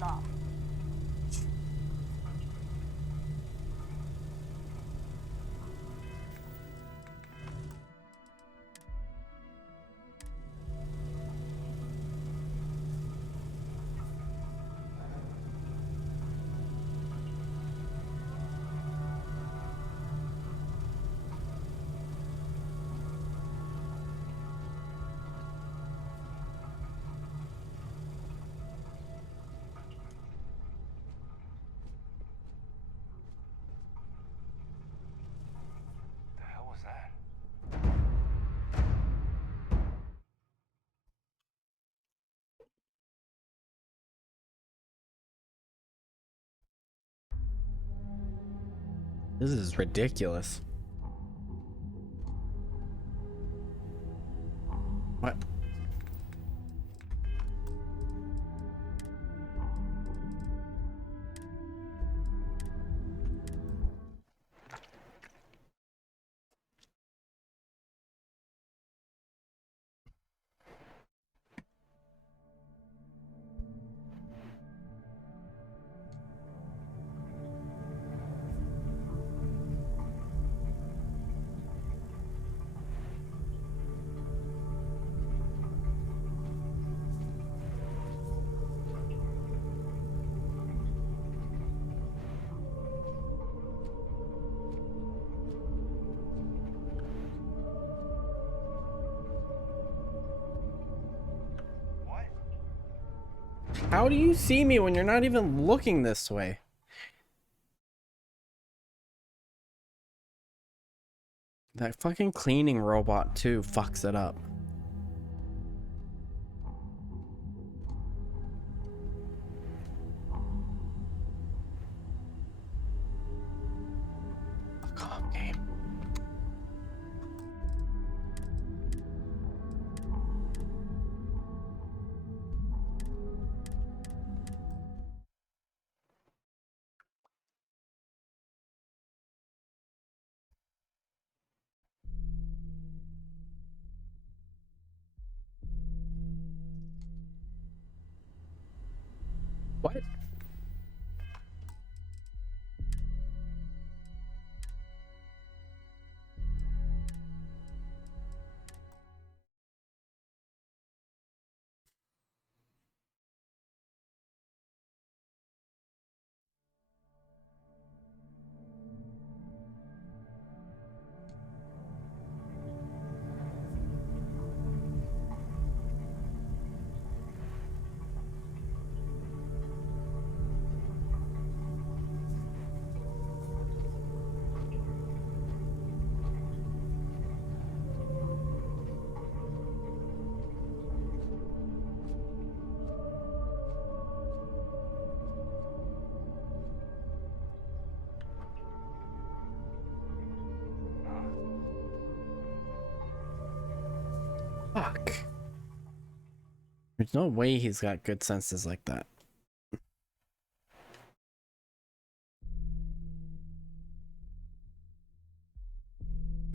hold off. The hell was that? This is ridiculous. What? How do you see me when you're not even looking this way? That fucking cleaning robot too fucks it up. Fuck off, game. What? Fuck. There's no way he's got good senses like that.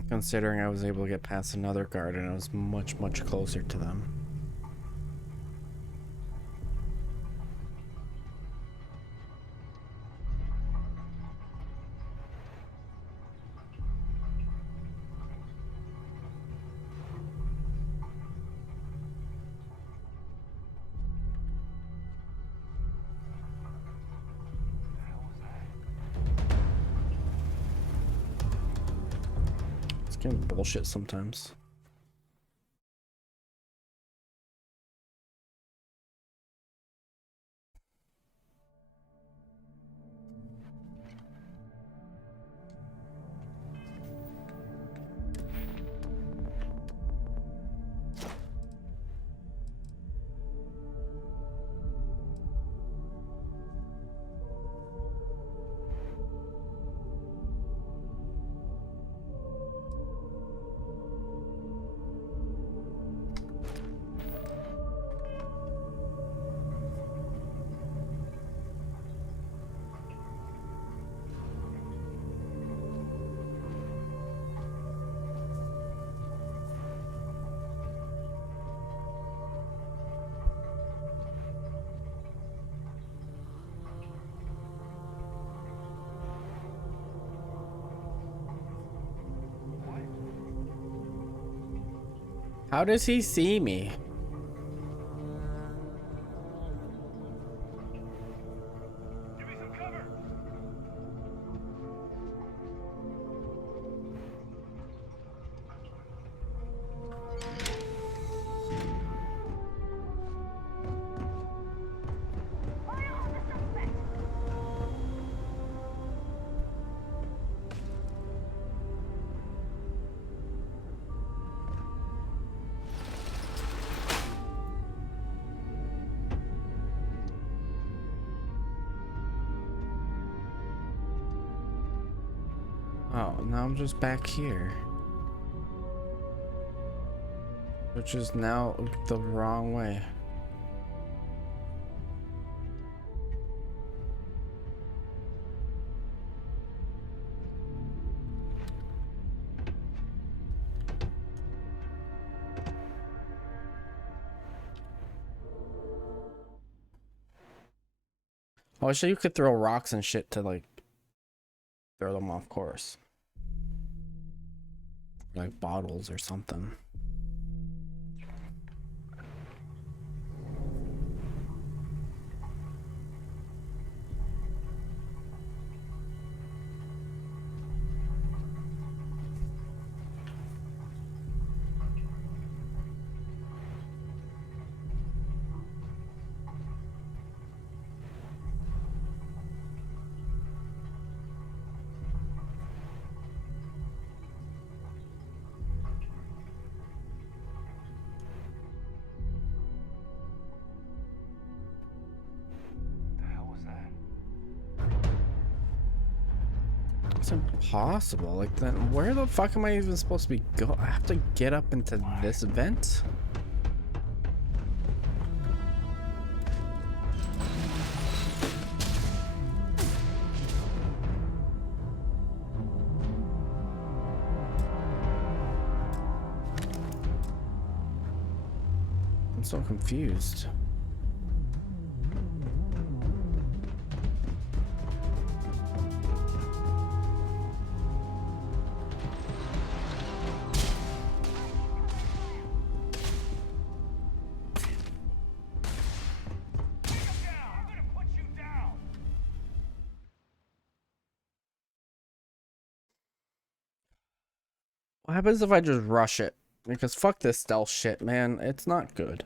Considering I was able to get past another guard and I was much, much closer to them. It's kind of bullshit sometimes. How does he see me? Oh, now I'm just back here. Which is now the wrong way. Oh, so you could throw rocks and shit to like throw them off course. Like bottles or something. It's impossible. Like, then where the fuck am I even supposed to be go? I have to get up into this vent? I'm so confused. What happens if I just rush it? Because fuck this stealth shit, man. It's not good.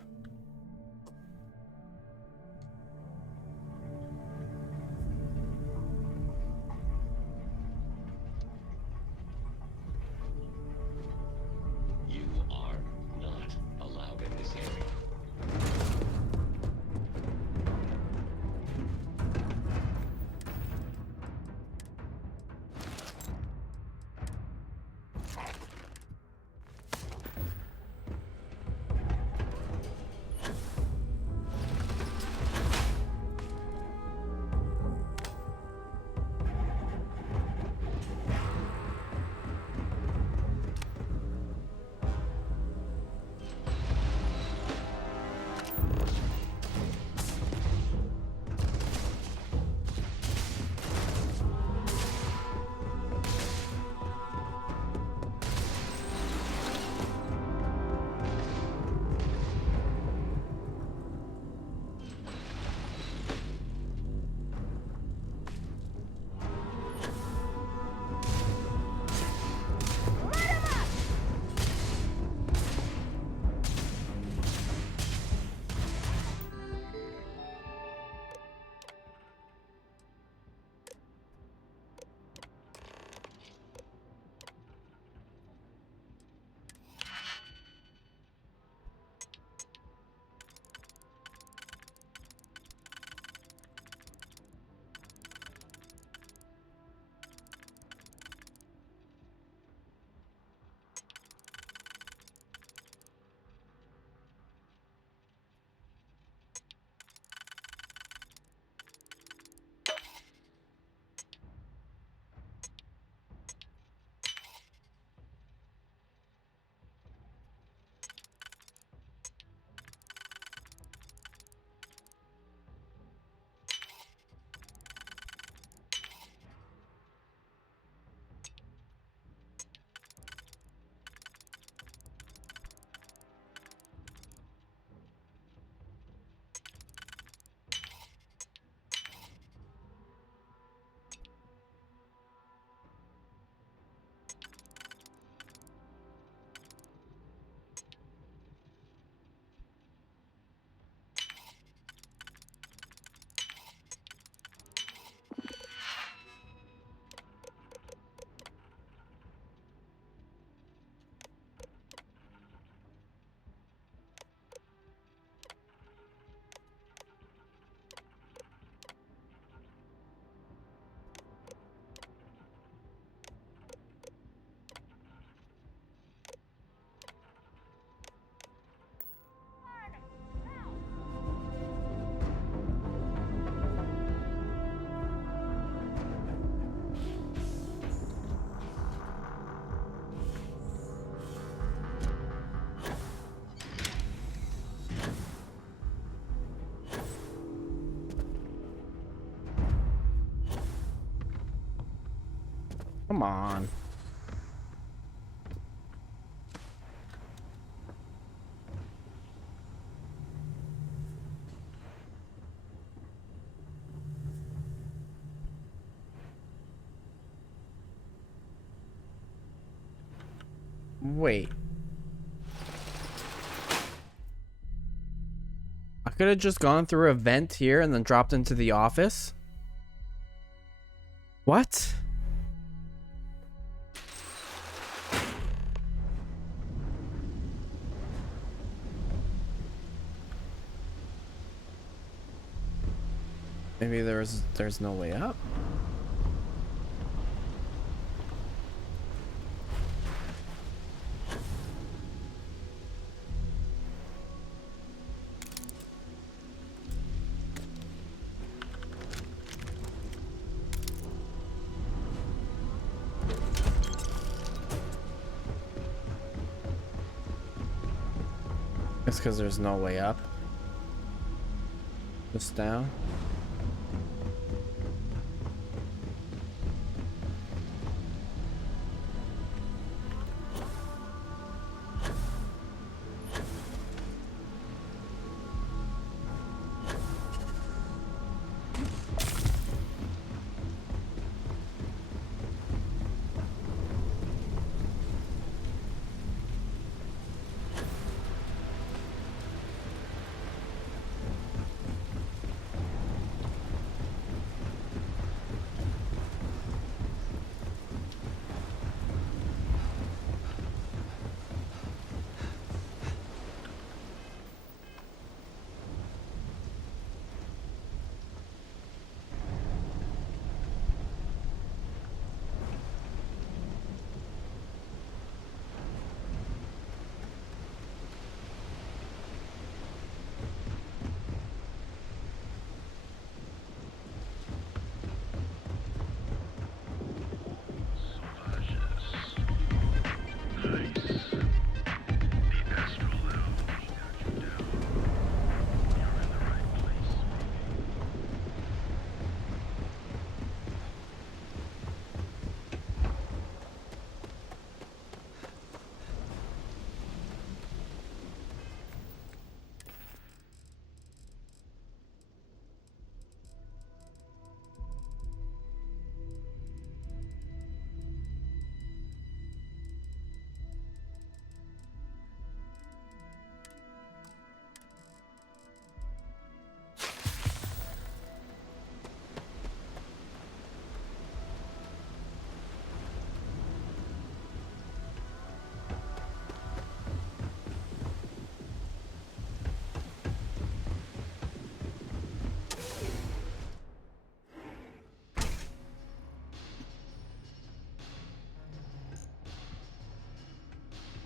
You are not allowed in this area. Come on. Wait. I could have just gone through a vent here and then dropped into the office? What? Maybe there's no way up. It's because there's no way up. Just down.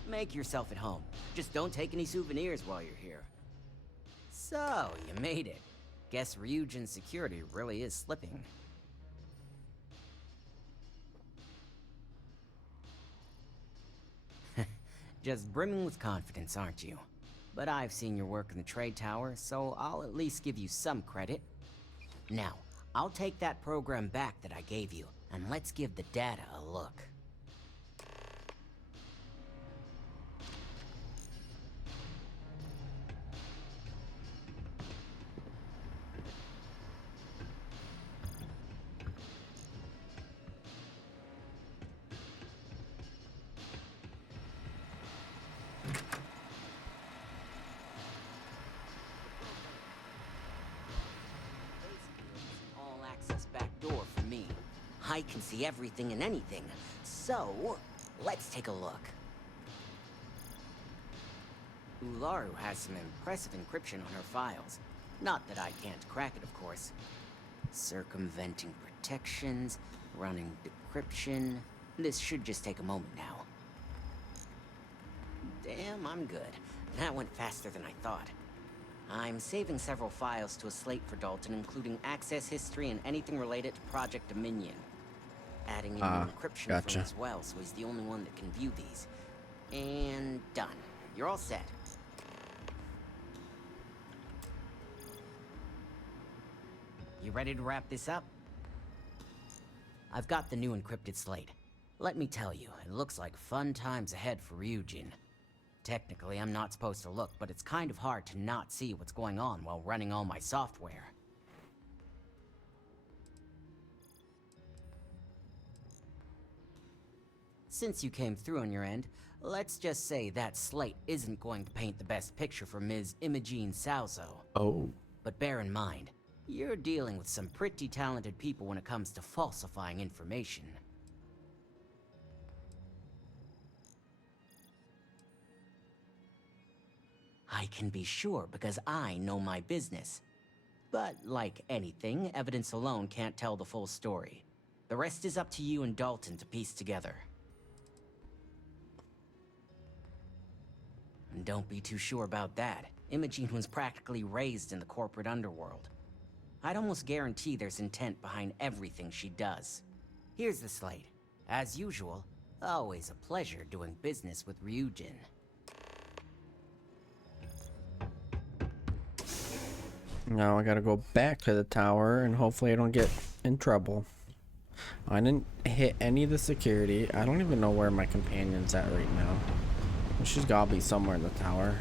Make yourself at home. Just don't take any souvenirs while you're here. So, you made it. Guess Ryujin's security really is slipping. Just brimming with confidence, aren't you? But I've seen your work in the trade tower, so I'll at least give you some credit. Now, I'll take that program back that I gave you, and let's give the data a look. I can see everything and anything. So, let's take a look. Ularu has some impressive encryption on her files. Not that I can't crack it, of course. Circumventing protections, running decryption. This should just take a moment now. Damn, I'm good. That went faster than I thought. I'm saving several files to a slate for Dalton, including access history and anything related to Project Dominion. Adding in an encryption for him as well, so he's the only one that can view these. And done. You're all set. You ready to wrap this up? I've got the new encrypted slate. Let me tell you, it looks like fun times ahead for Ryujin. Technically, I'm not supposed to look, but it's kind of hard to not see what's going on while running all my software. Since you came through on your end, let's just say that slate isn't going to paint the best picture for Ms. Imogene Salzo. Oh. But bear in mind, you're dealing with some pretty talented people when it comes to falsifying information. I can be sure because I know my business. But like anything, evidence alone can't tell the full story. The rest is up to you and Dalton to piece together. And don't be too sure about that. Imogene was practically raised in the corporate underworld. I'd almost guarantee there's intent behind everything she does. Here's the slate. As usual, always a pleasure doing business with Ryujin. Now I gotta go back to the tower and hopefully I don't get in trouble. I didn't hit any of the security. I don't even know where my companion's at right now. She's gotta be somewhere in the tower.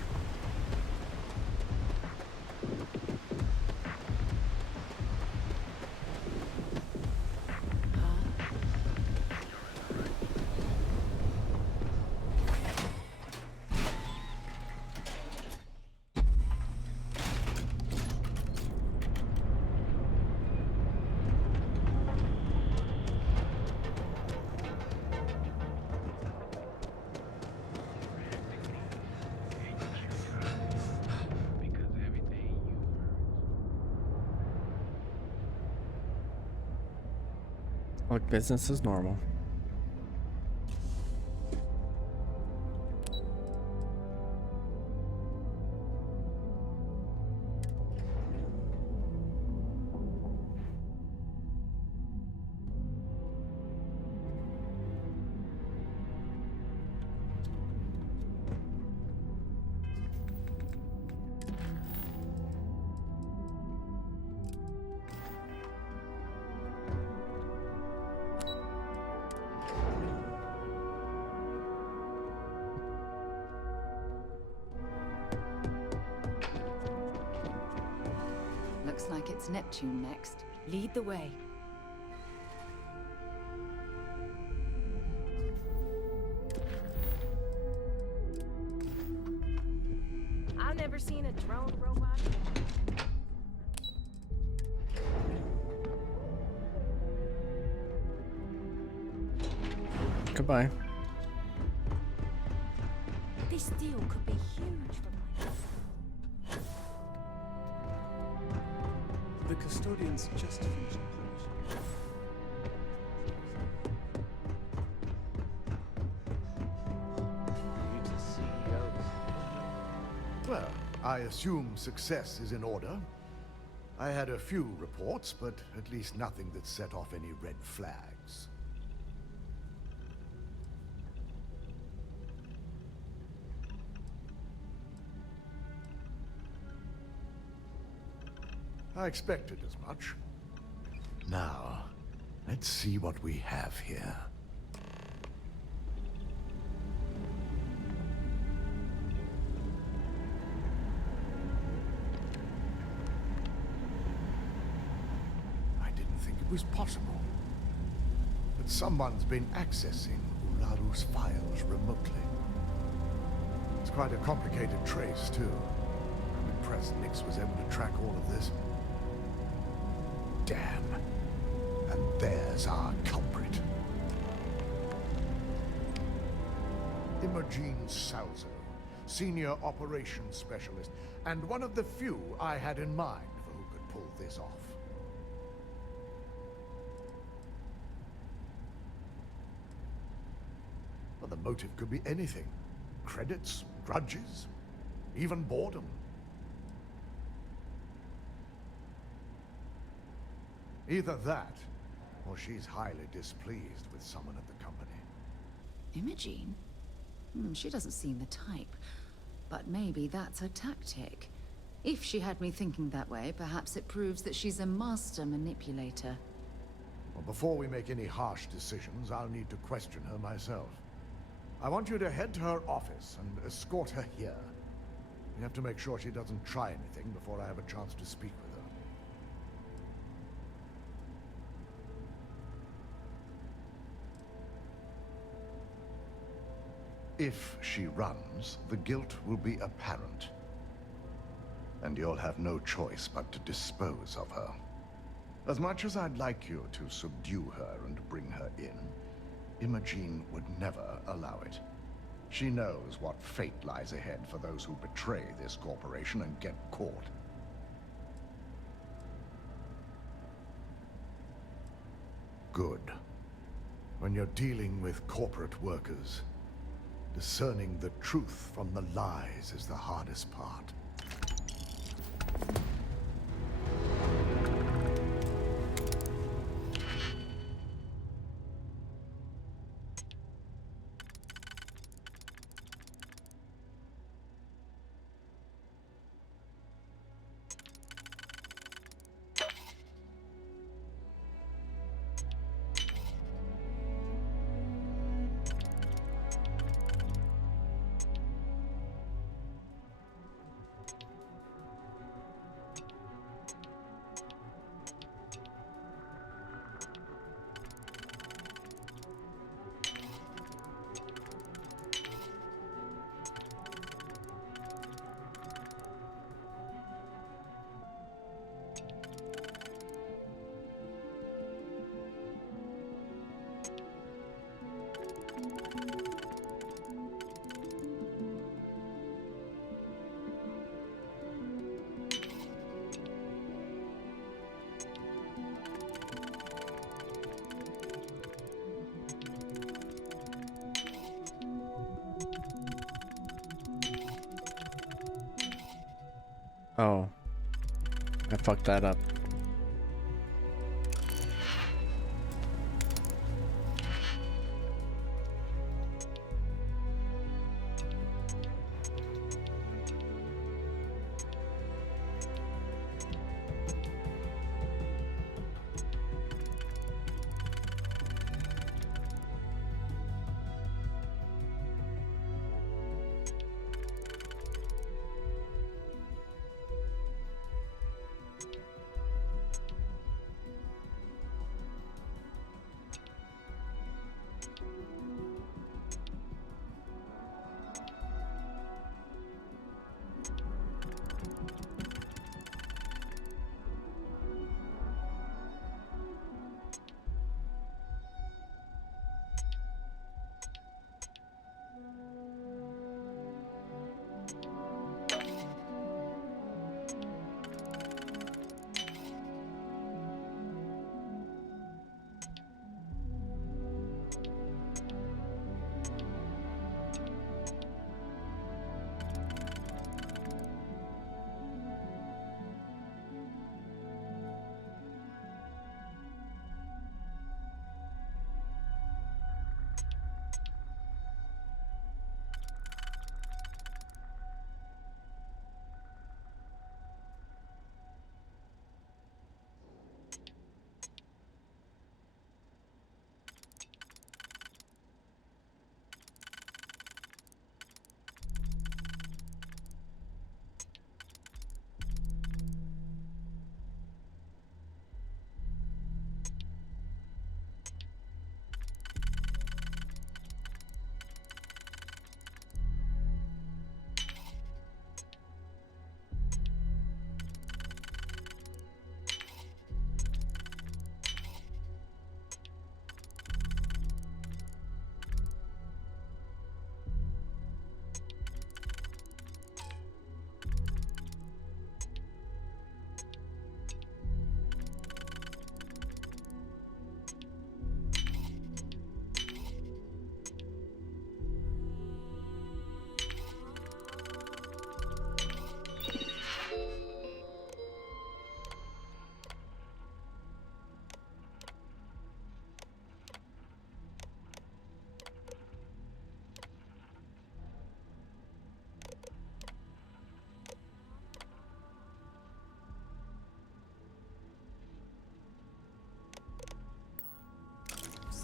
Look, business is normal. Looks like it's Neptune next. Lead the way. I've never seen a drone robot. Goodbye. This deal could be huge for my... The custodians just finished polishing. Well, I assume success is in order. I had a few reports, but at least nothing that set off any red flags. I expected as much. Now, let's see what we have here. I didn't think it was possible. But someone's been accessing Ularu's files remotely. It's quite a complicated trace, too. I'm impressed Nix was able to track all of this. Damn. And there's our culprit. Imogene Salzo, Senior Operations Specialist, and one of the few I had in mind for who could pull this off. Well, the motive could be anything. Credits, grudges, even boredom. Either that, or she's highly displeased with someone at the company. Imogene? She doesn't seem the type. But maybe that's her tactic. If she had me thinking that way, perhaps it proves that she's a master manipulator. Well, before we make any harsh decisions, I'll need to question her myself. I want you to head to her office and escort her here. We have to make sure she doesn't try anything before I have a chance to speak with her. If she runs, the guilt will be apparent. And you'll have no choice but to dispose of her. As much as I'd like you to subdue her and bring her in, Imogene would never allow it. She knows what fate lies ahead for those who betray this corporation and get caught. Good. When you're dealing with corporate workers, discerning the truth from the lies is the hardest part. Oh. I fucked that up.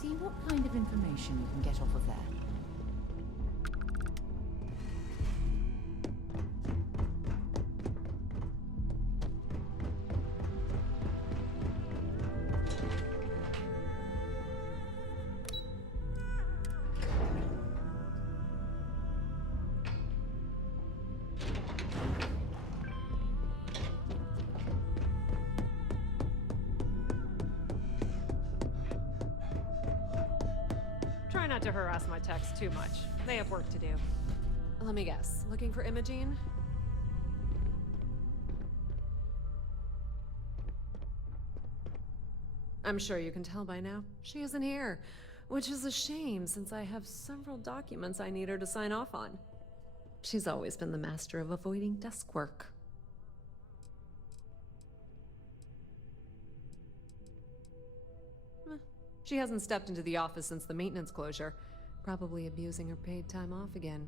See what kind of information you can get off of there. Try not to harass my techs too much. They have work to do. Let me guess. Looking for Imogene? I'm sure you can tell by now. She isn't here. Which is a shame, since I have several documents I need her to sign off on. She's always been the master of avoiding desk work. She hasn't stepped into the office since the maintenance closure, probably abusing her paid time off again.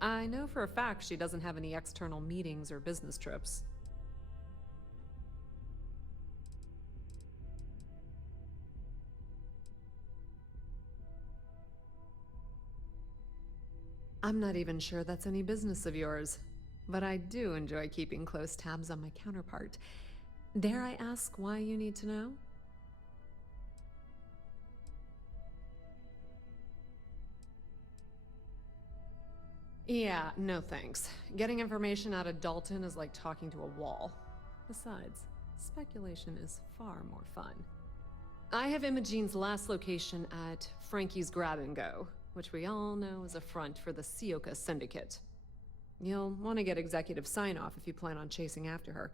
I know for a fact she doesn't have any external meetings or business trips. I'm not even sure that's any business of yours, but I do enjoy keeping close tabs on my counterpart. Dare I ask why you need to know? Yeah, no thanks. Getting information out of Dalton is like talking to a wall. Besides, speculation is far more fun. I have Imogene's last location at Frankie's Grab and Go, which we all know is a front for the Sioka Syndicate. You'll want to get executive sign-off if you plan on chasing after her.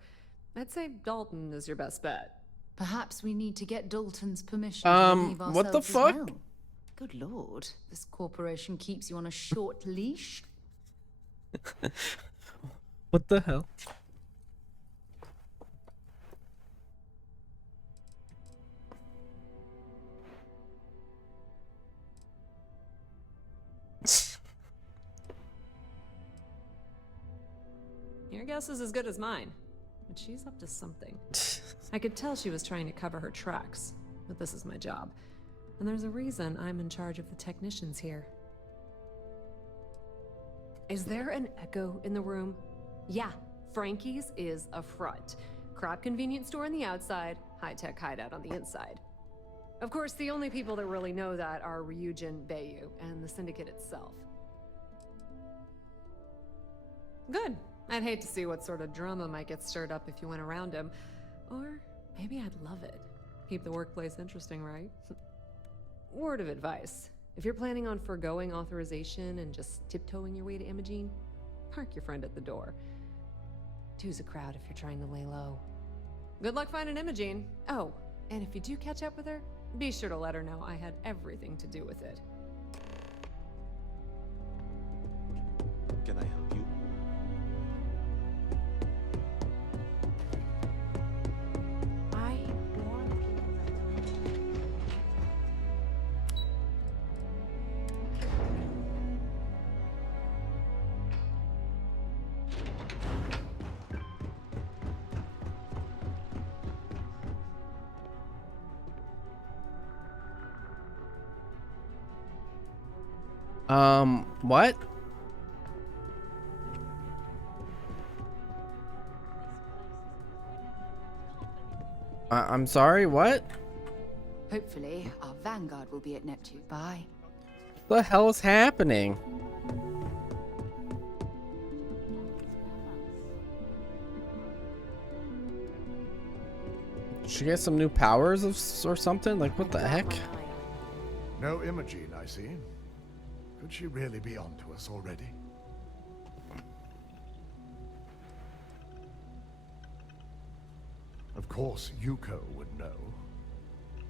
I'd say Dalton is your best bet. Perhaps we need to get Dalton's permission to leave ourselves what the as fuck? well. Good lord, this corporation keeps you on a short leash. What the hell? Your guess is as good as mine, but she's up to something. I could tell she was trying to cover her tracks, but this is my job. And there's a reason I'm in charge of the technicians here. Is there an echo in the room? Yeah, Frankie's is a front. Crap convenience store on the outside, high-tech hideout on the inside. Of course, the only people that really know that are Ryujin, Bayu, and the Syndicate itself. Good. I'd hate to see what sort of drama might get stirred up if you went around him. Or maybe I'd love it. Keep the workplace interesting, right? Word of advice. If you're planning on foregoing authorization and just tiptoeing your way to Imogene, park your friend at the door. Two's a crowd if you're trying to lay low. Good luck finding Imogene. Oh, and if you do catch up with her, be sure to let her know I had everything to do with it. Can I help you? I warn people What? I'm sorry, what? Hopefully, our vanguard will be at Neptune by. What the hell is happening? Did she get some new powers or something? Like, what the heck? No Imogene, I see. Could she really be onto us already? Of course, Yuko would know.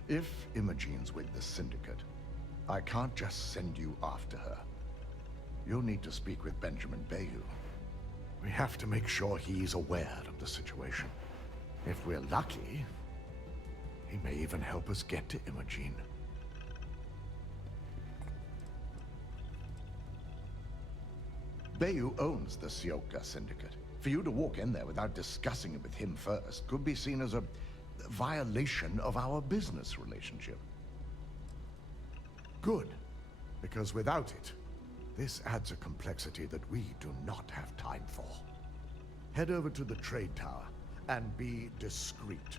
If Imogene's with the Syndicate, I can't just send you after her. You'll need to speak with Benjamin Bayu. We have to make sure he's aware of the situation. If we're lucky, he may even help us get to Imogene. Bayu owns the Sioka Syndicate. For you to walk in there without discussing it with him first could be seen as a violation of our business relationship. Good, because without it, this adds a complexity that we do not have time for. Head over to the trade tower and be discreet.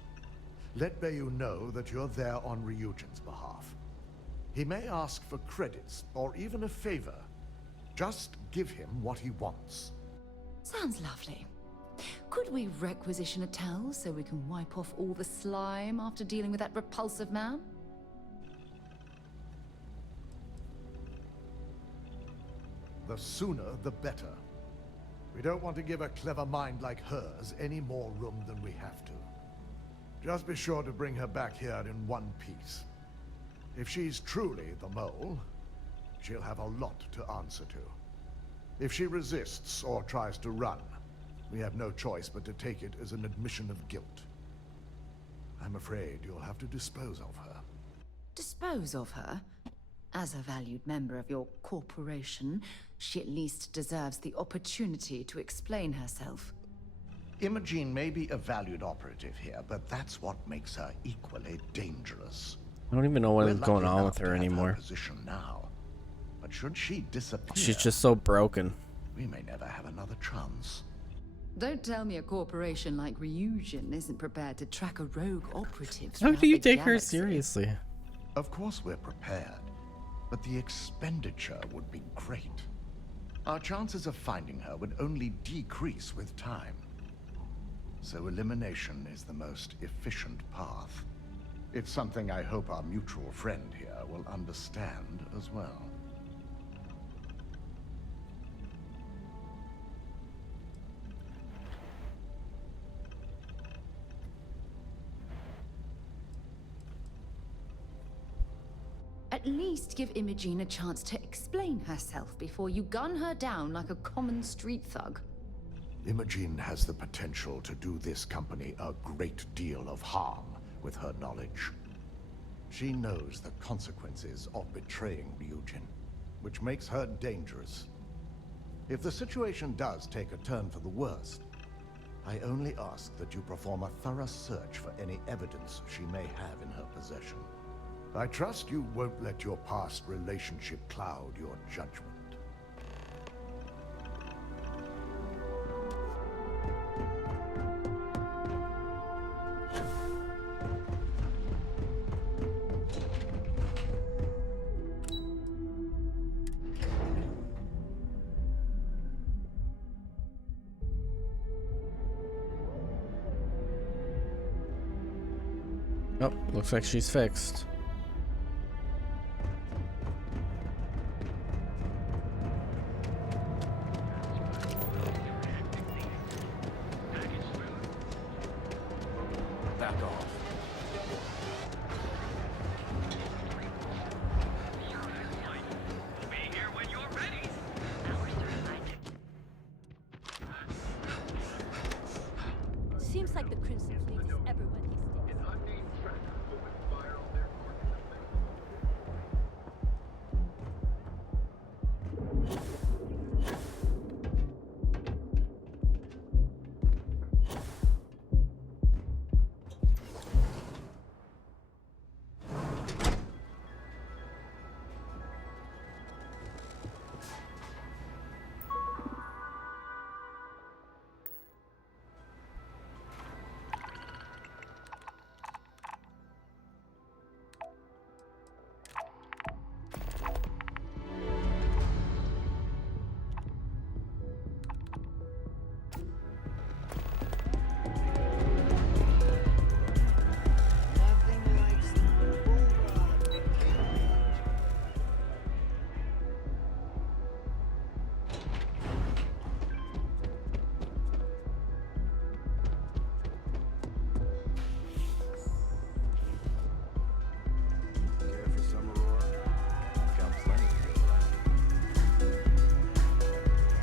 Let Bayu know that you're there on Ryujin's behalf. He may ask for credits or even a favor. Just give him what he wants. Sounds lovely. Could we requisition a towel so we can wipe off all the slime after dealing with that repulsive man? The sooner, the better. We don't want to give a clever mind like hers any more room than we have to. Just be sure to bring her back here in one piece. If she's truly the mole, she'll have a lot to answer to. If she resists or tries to run, we have no choice but to take it as an admission of guilt. I'm afraid you'll have to dispose of her. Dispose of her? As a valued member of your corporation, she at least deserves the opportunity to explain herself. Imogene may be a valued operative here, but that's what makes her equally dangerous. I don't even know what We're is going lucky on enough with her to have anymore. Position now. But should she disappear, She's just so broken. we may never have another chance. Don't tell me a corporation like Ryujin isn't prepared to track a rogue operative. How do you throughout the take her galaxy. seriously? Of course we're prepared, but the expenditure would be great. Our chances of finding her would only decrease with time. So elimination is the most efficient path. It's something I hope our mutual friend here will understand as well. At least give Imogene a chance to explain herself before you gun her down like a common street thug. Imogene has the potential to do this company a great deal of harm with her knowledge. She knows the consequences of betraying Ryujin, which makes her dangerous. If the situation does take a turn for the worst, I only ask that you perform a thorough search for any evidence she may have in her possession. I trust you won't let your past relationship cloud your judgment. Oh, looks like she's fixed. Back off. Seems like the Crimson Fleet is everywhere these days.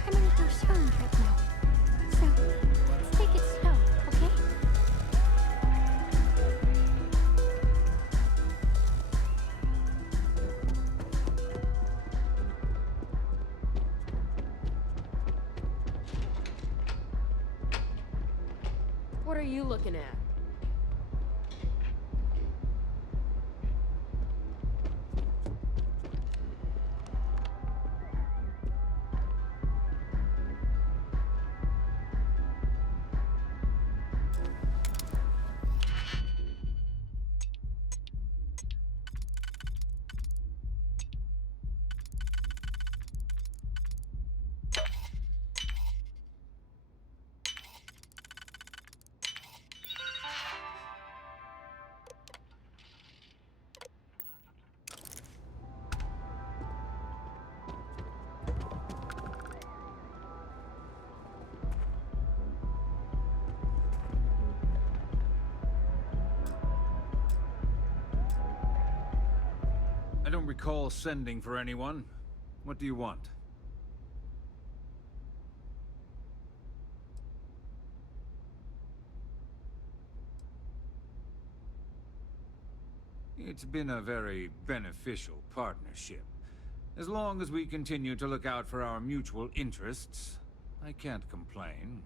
I'm gonna do swimming trip now. So, let's take it slow, okay? What are you looking at? I don't recall sending for anyone. What do you want? It's been a very beneficial partnership. As long as we continue to look out for our mutual interests, I can't complain.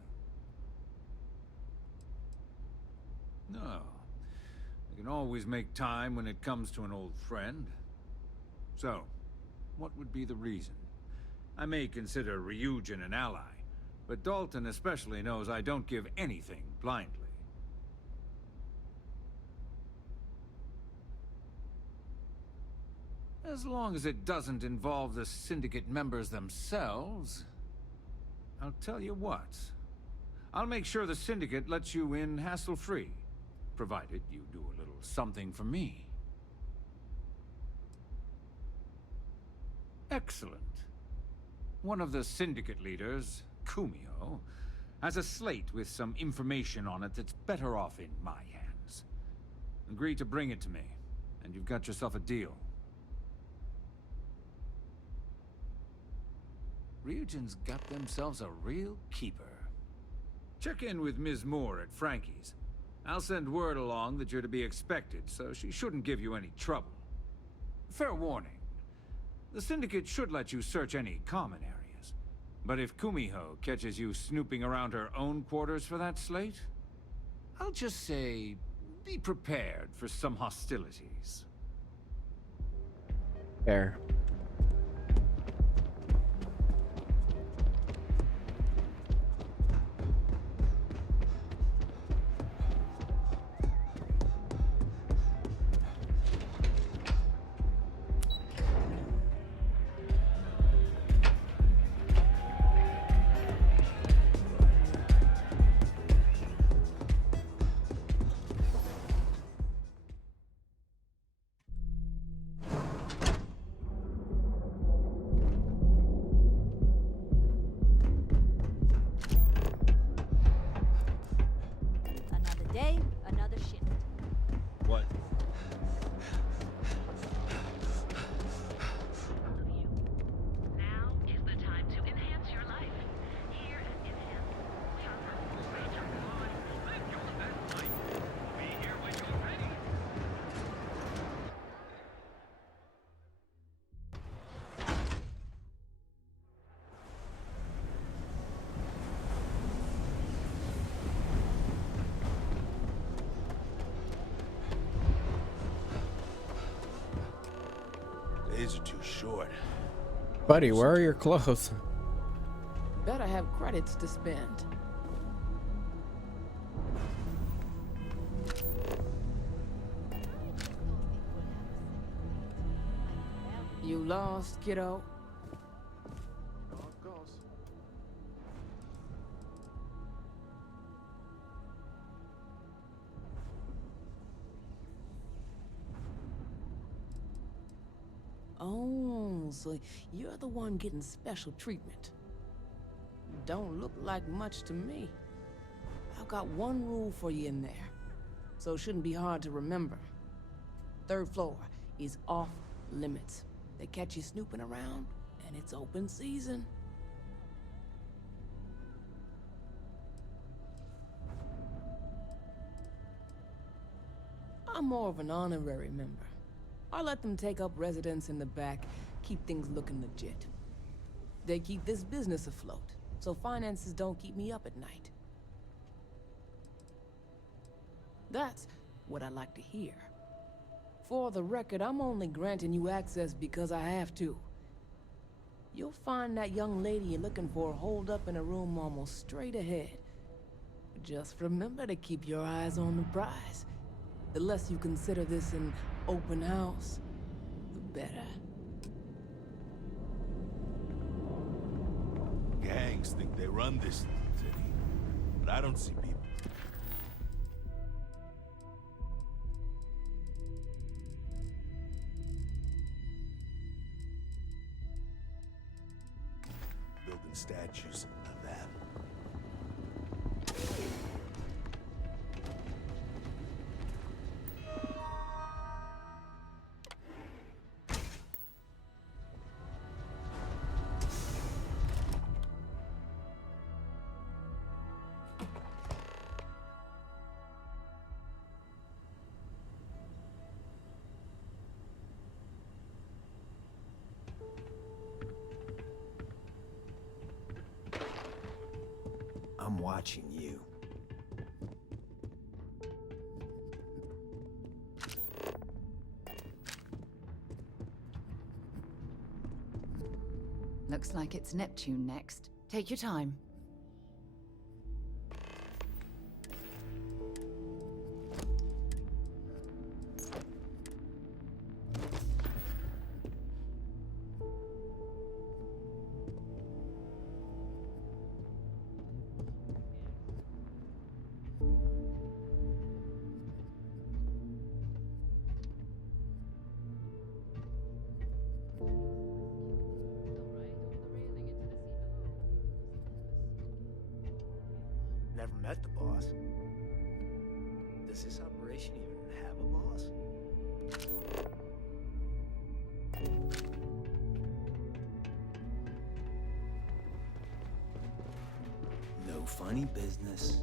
No. I can always make time when it comes to an old friend. So, what would be the reason? I may consider Ryujin an ally, but Dalton especially knows I don't give anything blindly. As long as it doesn't involve the Syndicate members themselves, I'll tell you what. I'll make sure the Syndicate lets you in hassle-free, provided you do a little something for me. Excellent. One of the Syndicate leaders, Kumio, has a slate with some information on it that's better off in my hands. Agree to bring it to me, and you've got yourself a deal. Ryujin's got themselves a real keeper. Check in with Ms. Moore at Frankie's. I'll send word along that you're to be expected, so she shouldn't give you any trouble. Fair warning. The Syndicate should let you search any common areas. But if Kumiho catches you snooping around her own quarters for that slate, I'll just say, be prepared for some hostilities. Fair. Another day, another shift. What? Now is the time to enhance your life. Here at Enhance, we offer a range of live your best life. We'll be here when you're ready. Days are too short. Buddy, where are your clothes? Better have credits to spend. You lost, kiddo? Oh, so you're the one getting special treatment. Don't look like much to me. I've got one rule for you in there, so it shouldn't be hard to remember. Third floor is off limits. They catch you snooping around, and it's open season. I'm more of an honorary member. I let them take up residence in the back, keep things looking legit. They keep this business afloat, so finances don't keep me up at night. That's what I like to hear. For the record, I'm only granting you access because I have to. You'll find that young lady you're looking for holed up in a room almost straight ahead. Just remember to keep your eyes on the prize. The less you consider this an open house, the better. Gangs think they run this city, but I don't see people. Building statues of them. I'm watching you. Looks like it's Neptune next. Take your time. Never met the boss. Does this operation even have a boss? No funny business.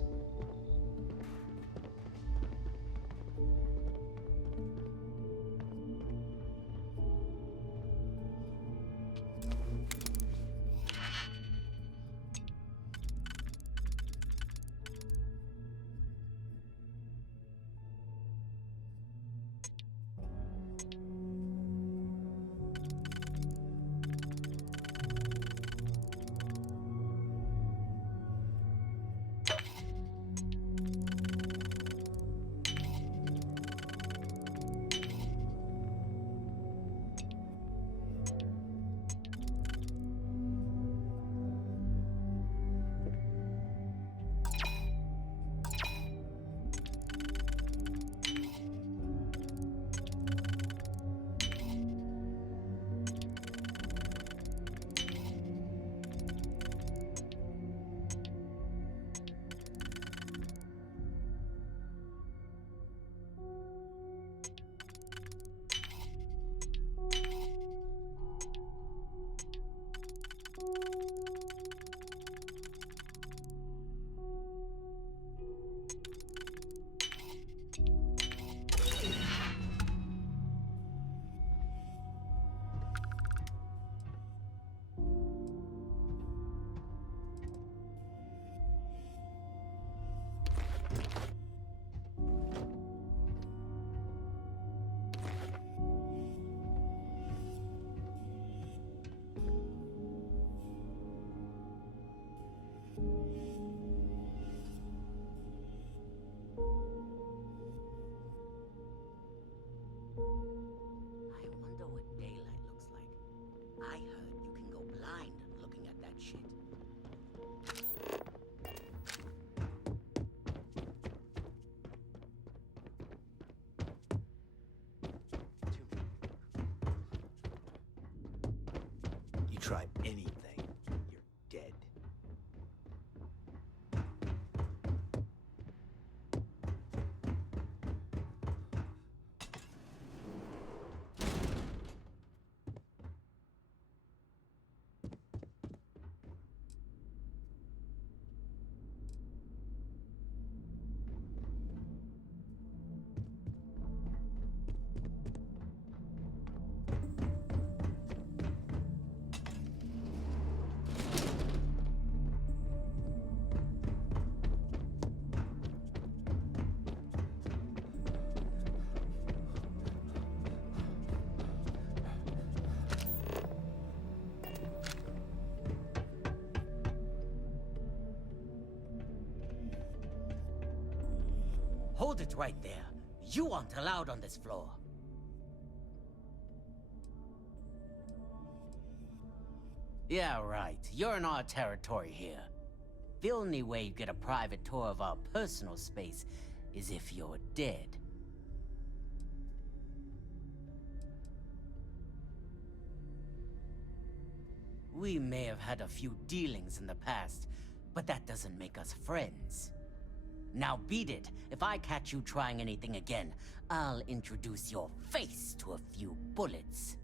I wonder what daylight looks like. I heard you can go blind looking at that shit. You try anything, you're dead. Hold it right there. You aren't allowed on this floor. Yeah, right. You're in our territory here. The only way you get a private tour of our personal space is if you're dead. We may have had a few dealings in the past, but that doesn't make us friends. Now beat it. If I catch you trying anything again, I'll introduce your face to a few bullets.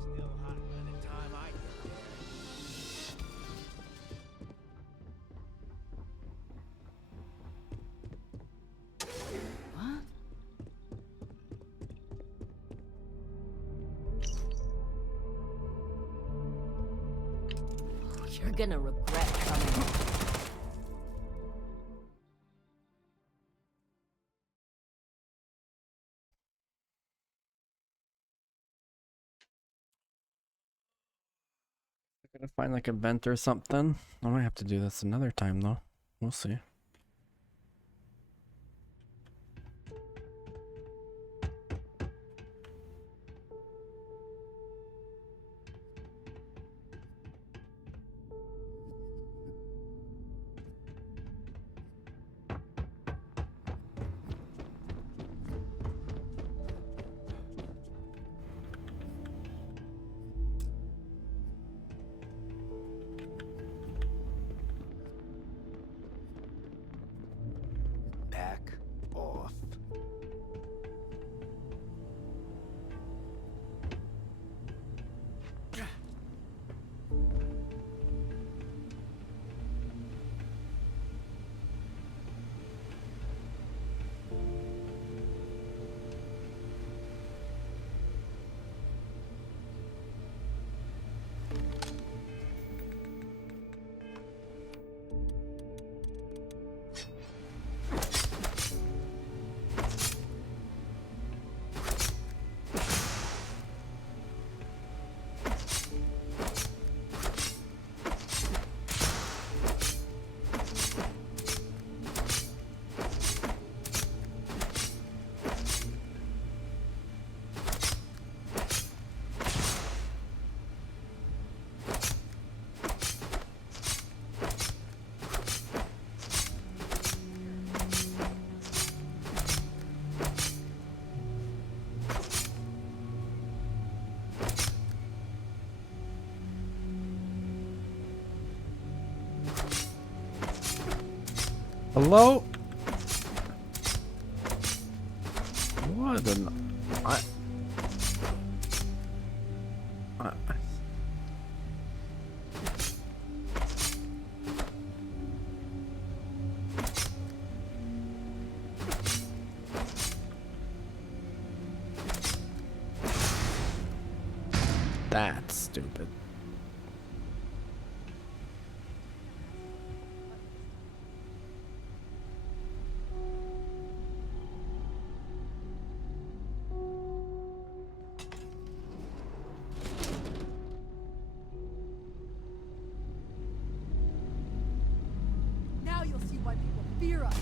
Still hot by the time I get there. You're gonna regret coming. I'm gonna find like a vent or something. I might have to do this another time though. We'll see. Back off. Hello? What an... That's stupid. Now you'll see why people fear us.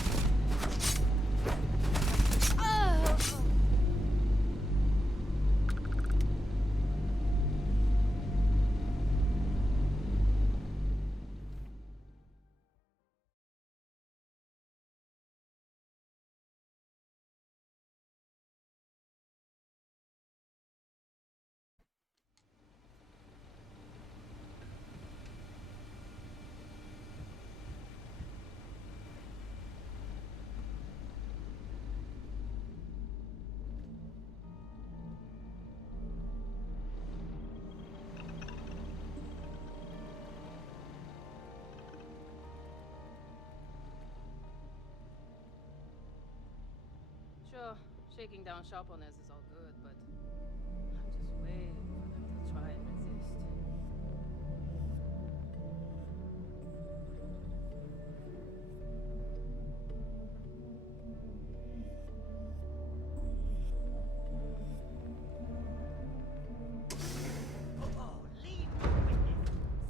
Sure, shaking down shop owners is all good, but I'm just waiting for them to try and resist.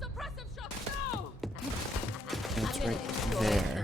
Suppressive shock, no! It's right there.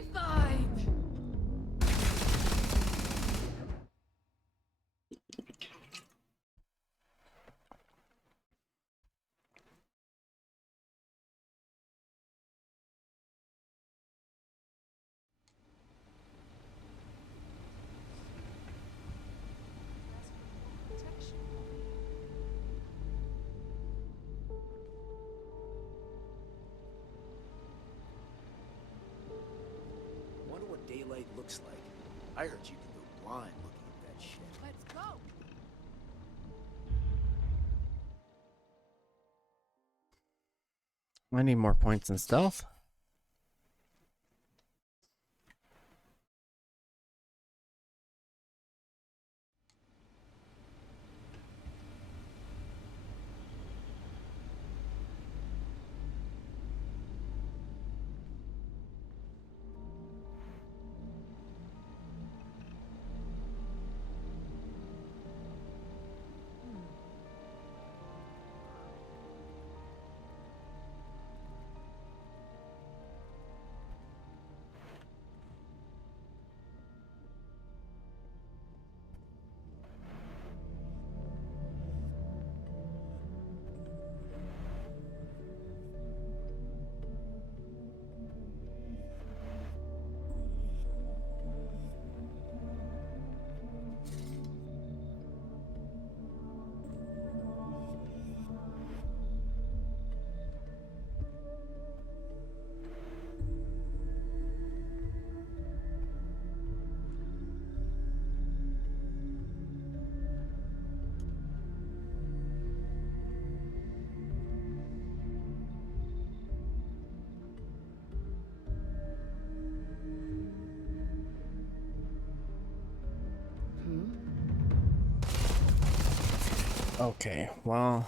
be fine. Wonder what daylight looks like. I heard you can go blind looking at that shit. Let's go. I need more points in stealth. Okay, well.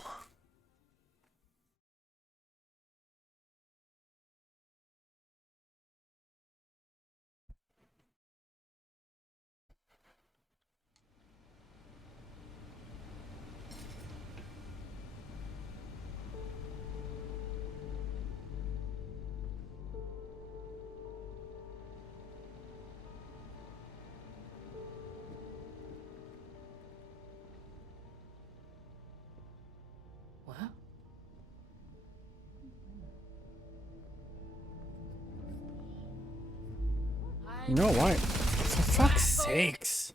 What? You know what? For fuck's sakes.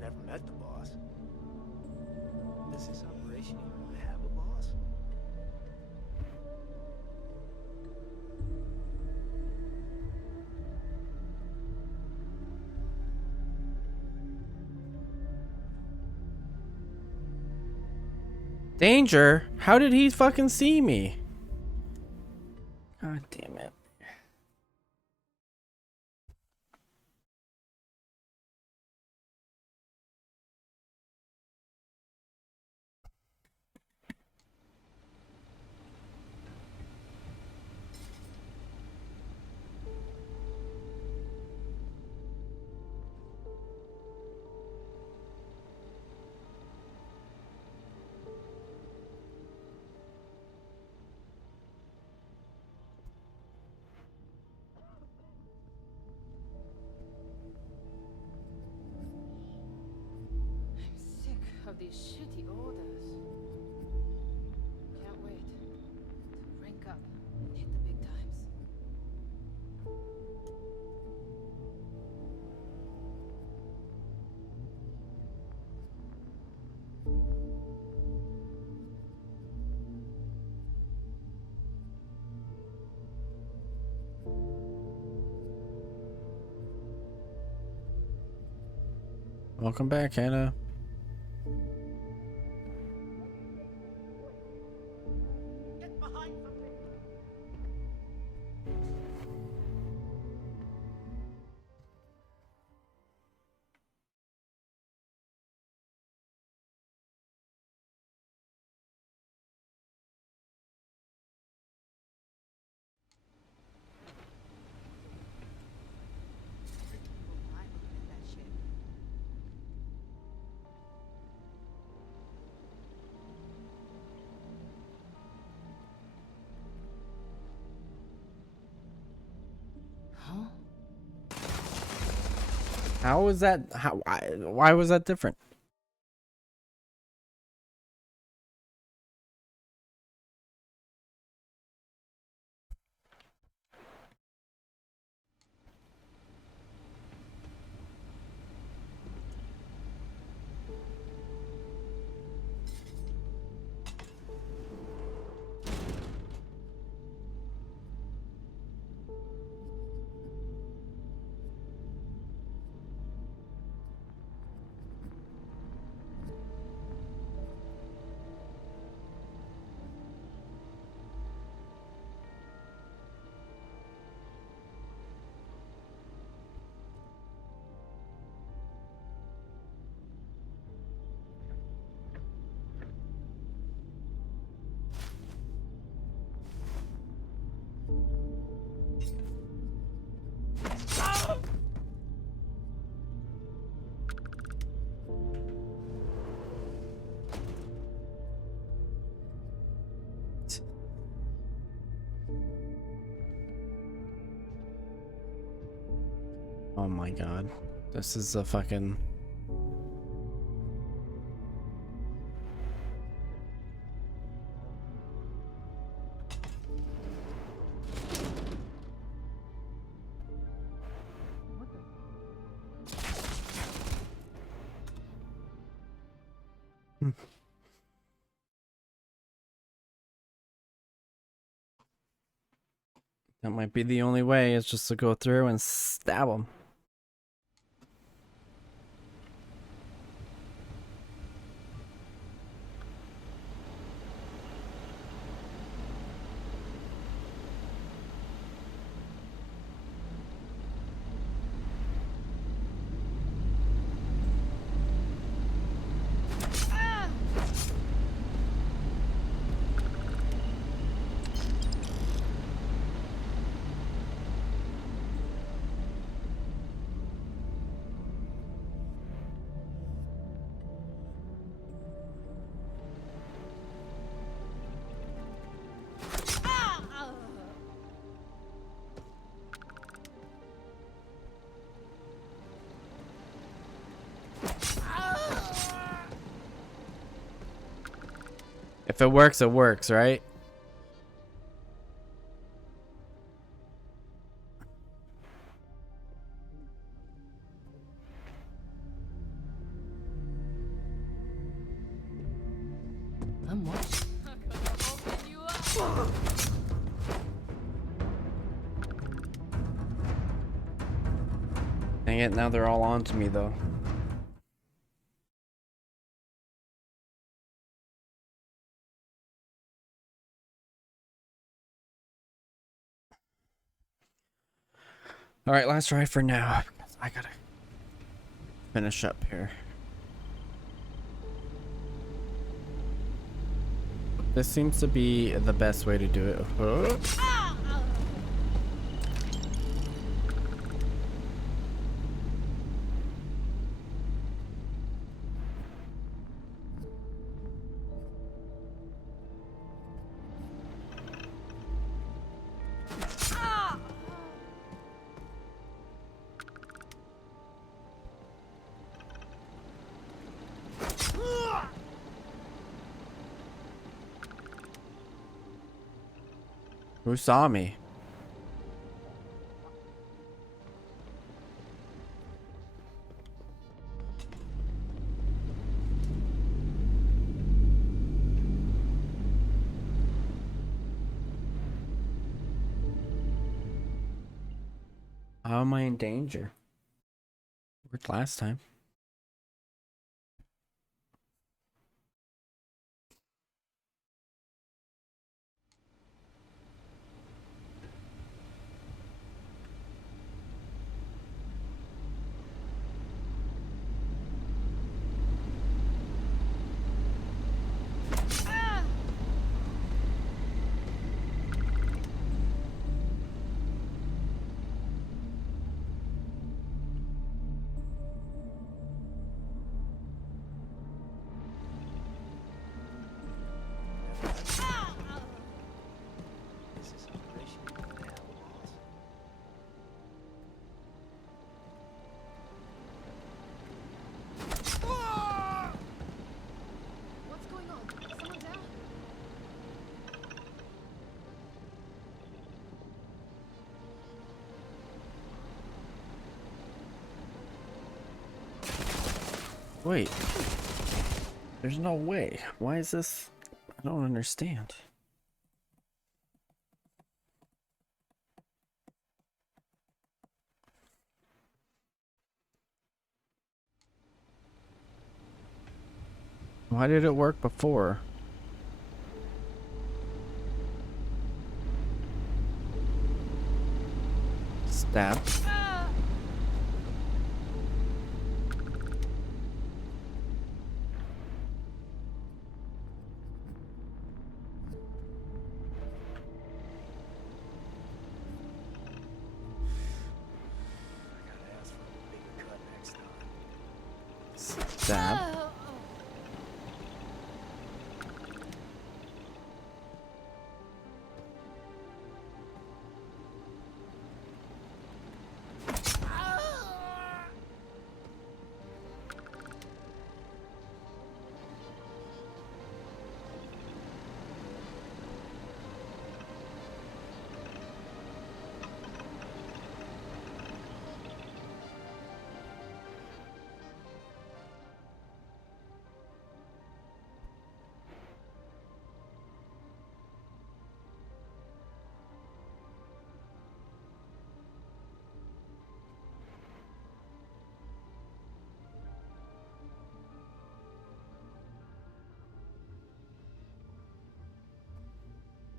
Never met the boss. Does this operation even have a boss? Danger? How did he fucking see me? God damn it. I'm sick of these shitty orders. Can't wait to rank up and hit the big times. Welcome back, Hannah. How was that? Why was that different? Oh my god. This is a fucking... That might be the only way, is just to go through and stab him. If it works, right? I'm watching. Dang it, now they're all on to me though. Alright, last try for now. I gotta finish up here. This seems to be the best way to do it. Who saw me? How am I in danger? Worked last time. Wait. There's no way. Why is this? I don't understand. Why did it work before? Stab. Stab.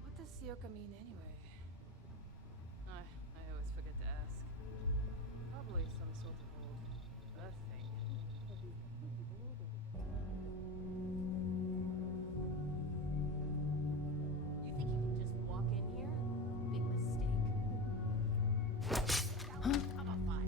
What does Sioka mean anyway? I always forget to ask. Probably some sort of old earth thing. You think you can just walk in here? Big mistake. Huh? How about fire?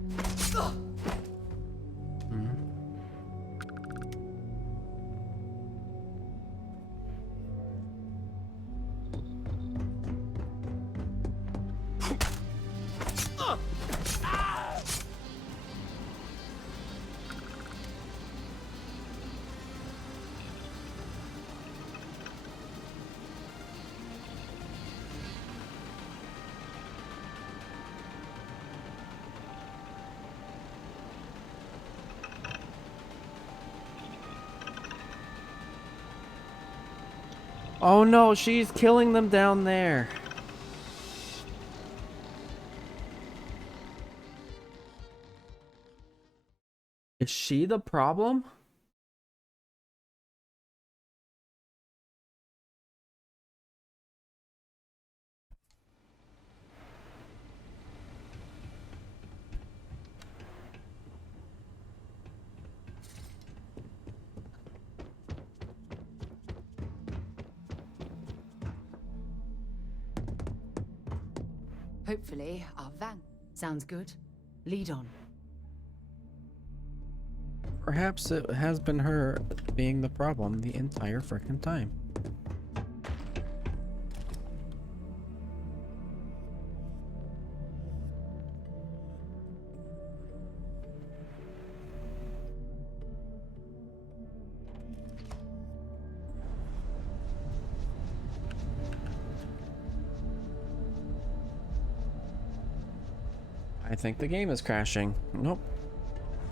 Oh no, she's killing them down there. Is she the problem? Hopefully, our van sounds good. Lead on. Perhaps it has been her being the problem the entire frickin' time. I think the game is crashing. Nope.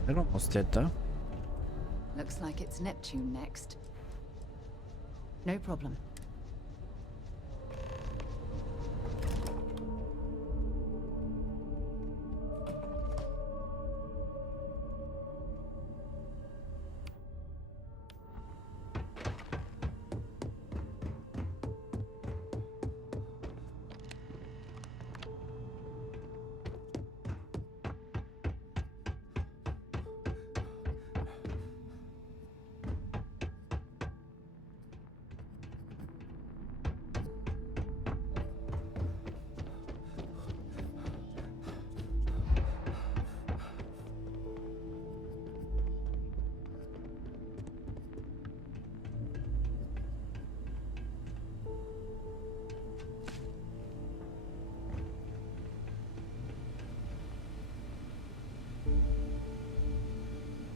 It almost did though. Looks like it's Neptune next. No problem.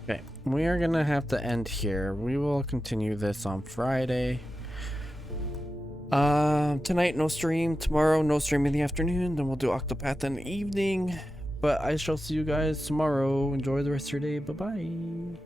Okay, we are gonna have to end here. We will continue this on Friday. Tonight no stream, tomorrow no stream in the afternoon, then we'll do Octopath in the evening. But I shall see you guys tomorrow. Enjoy the rest of your day. Bye-bye.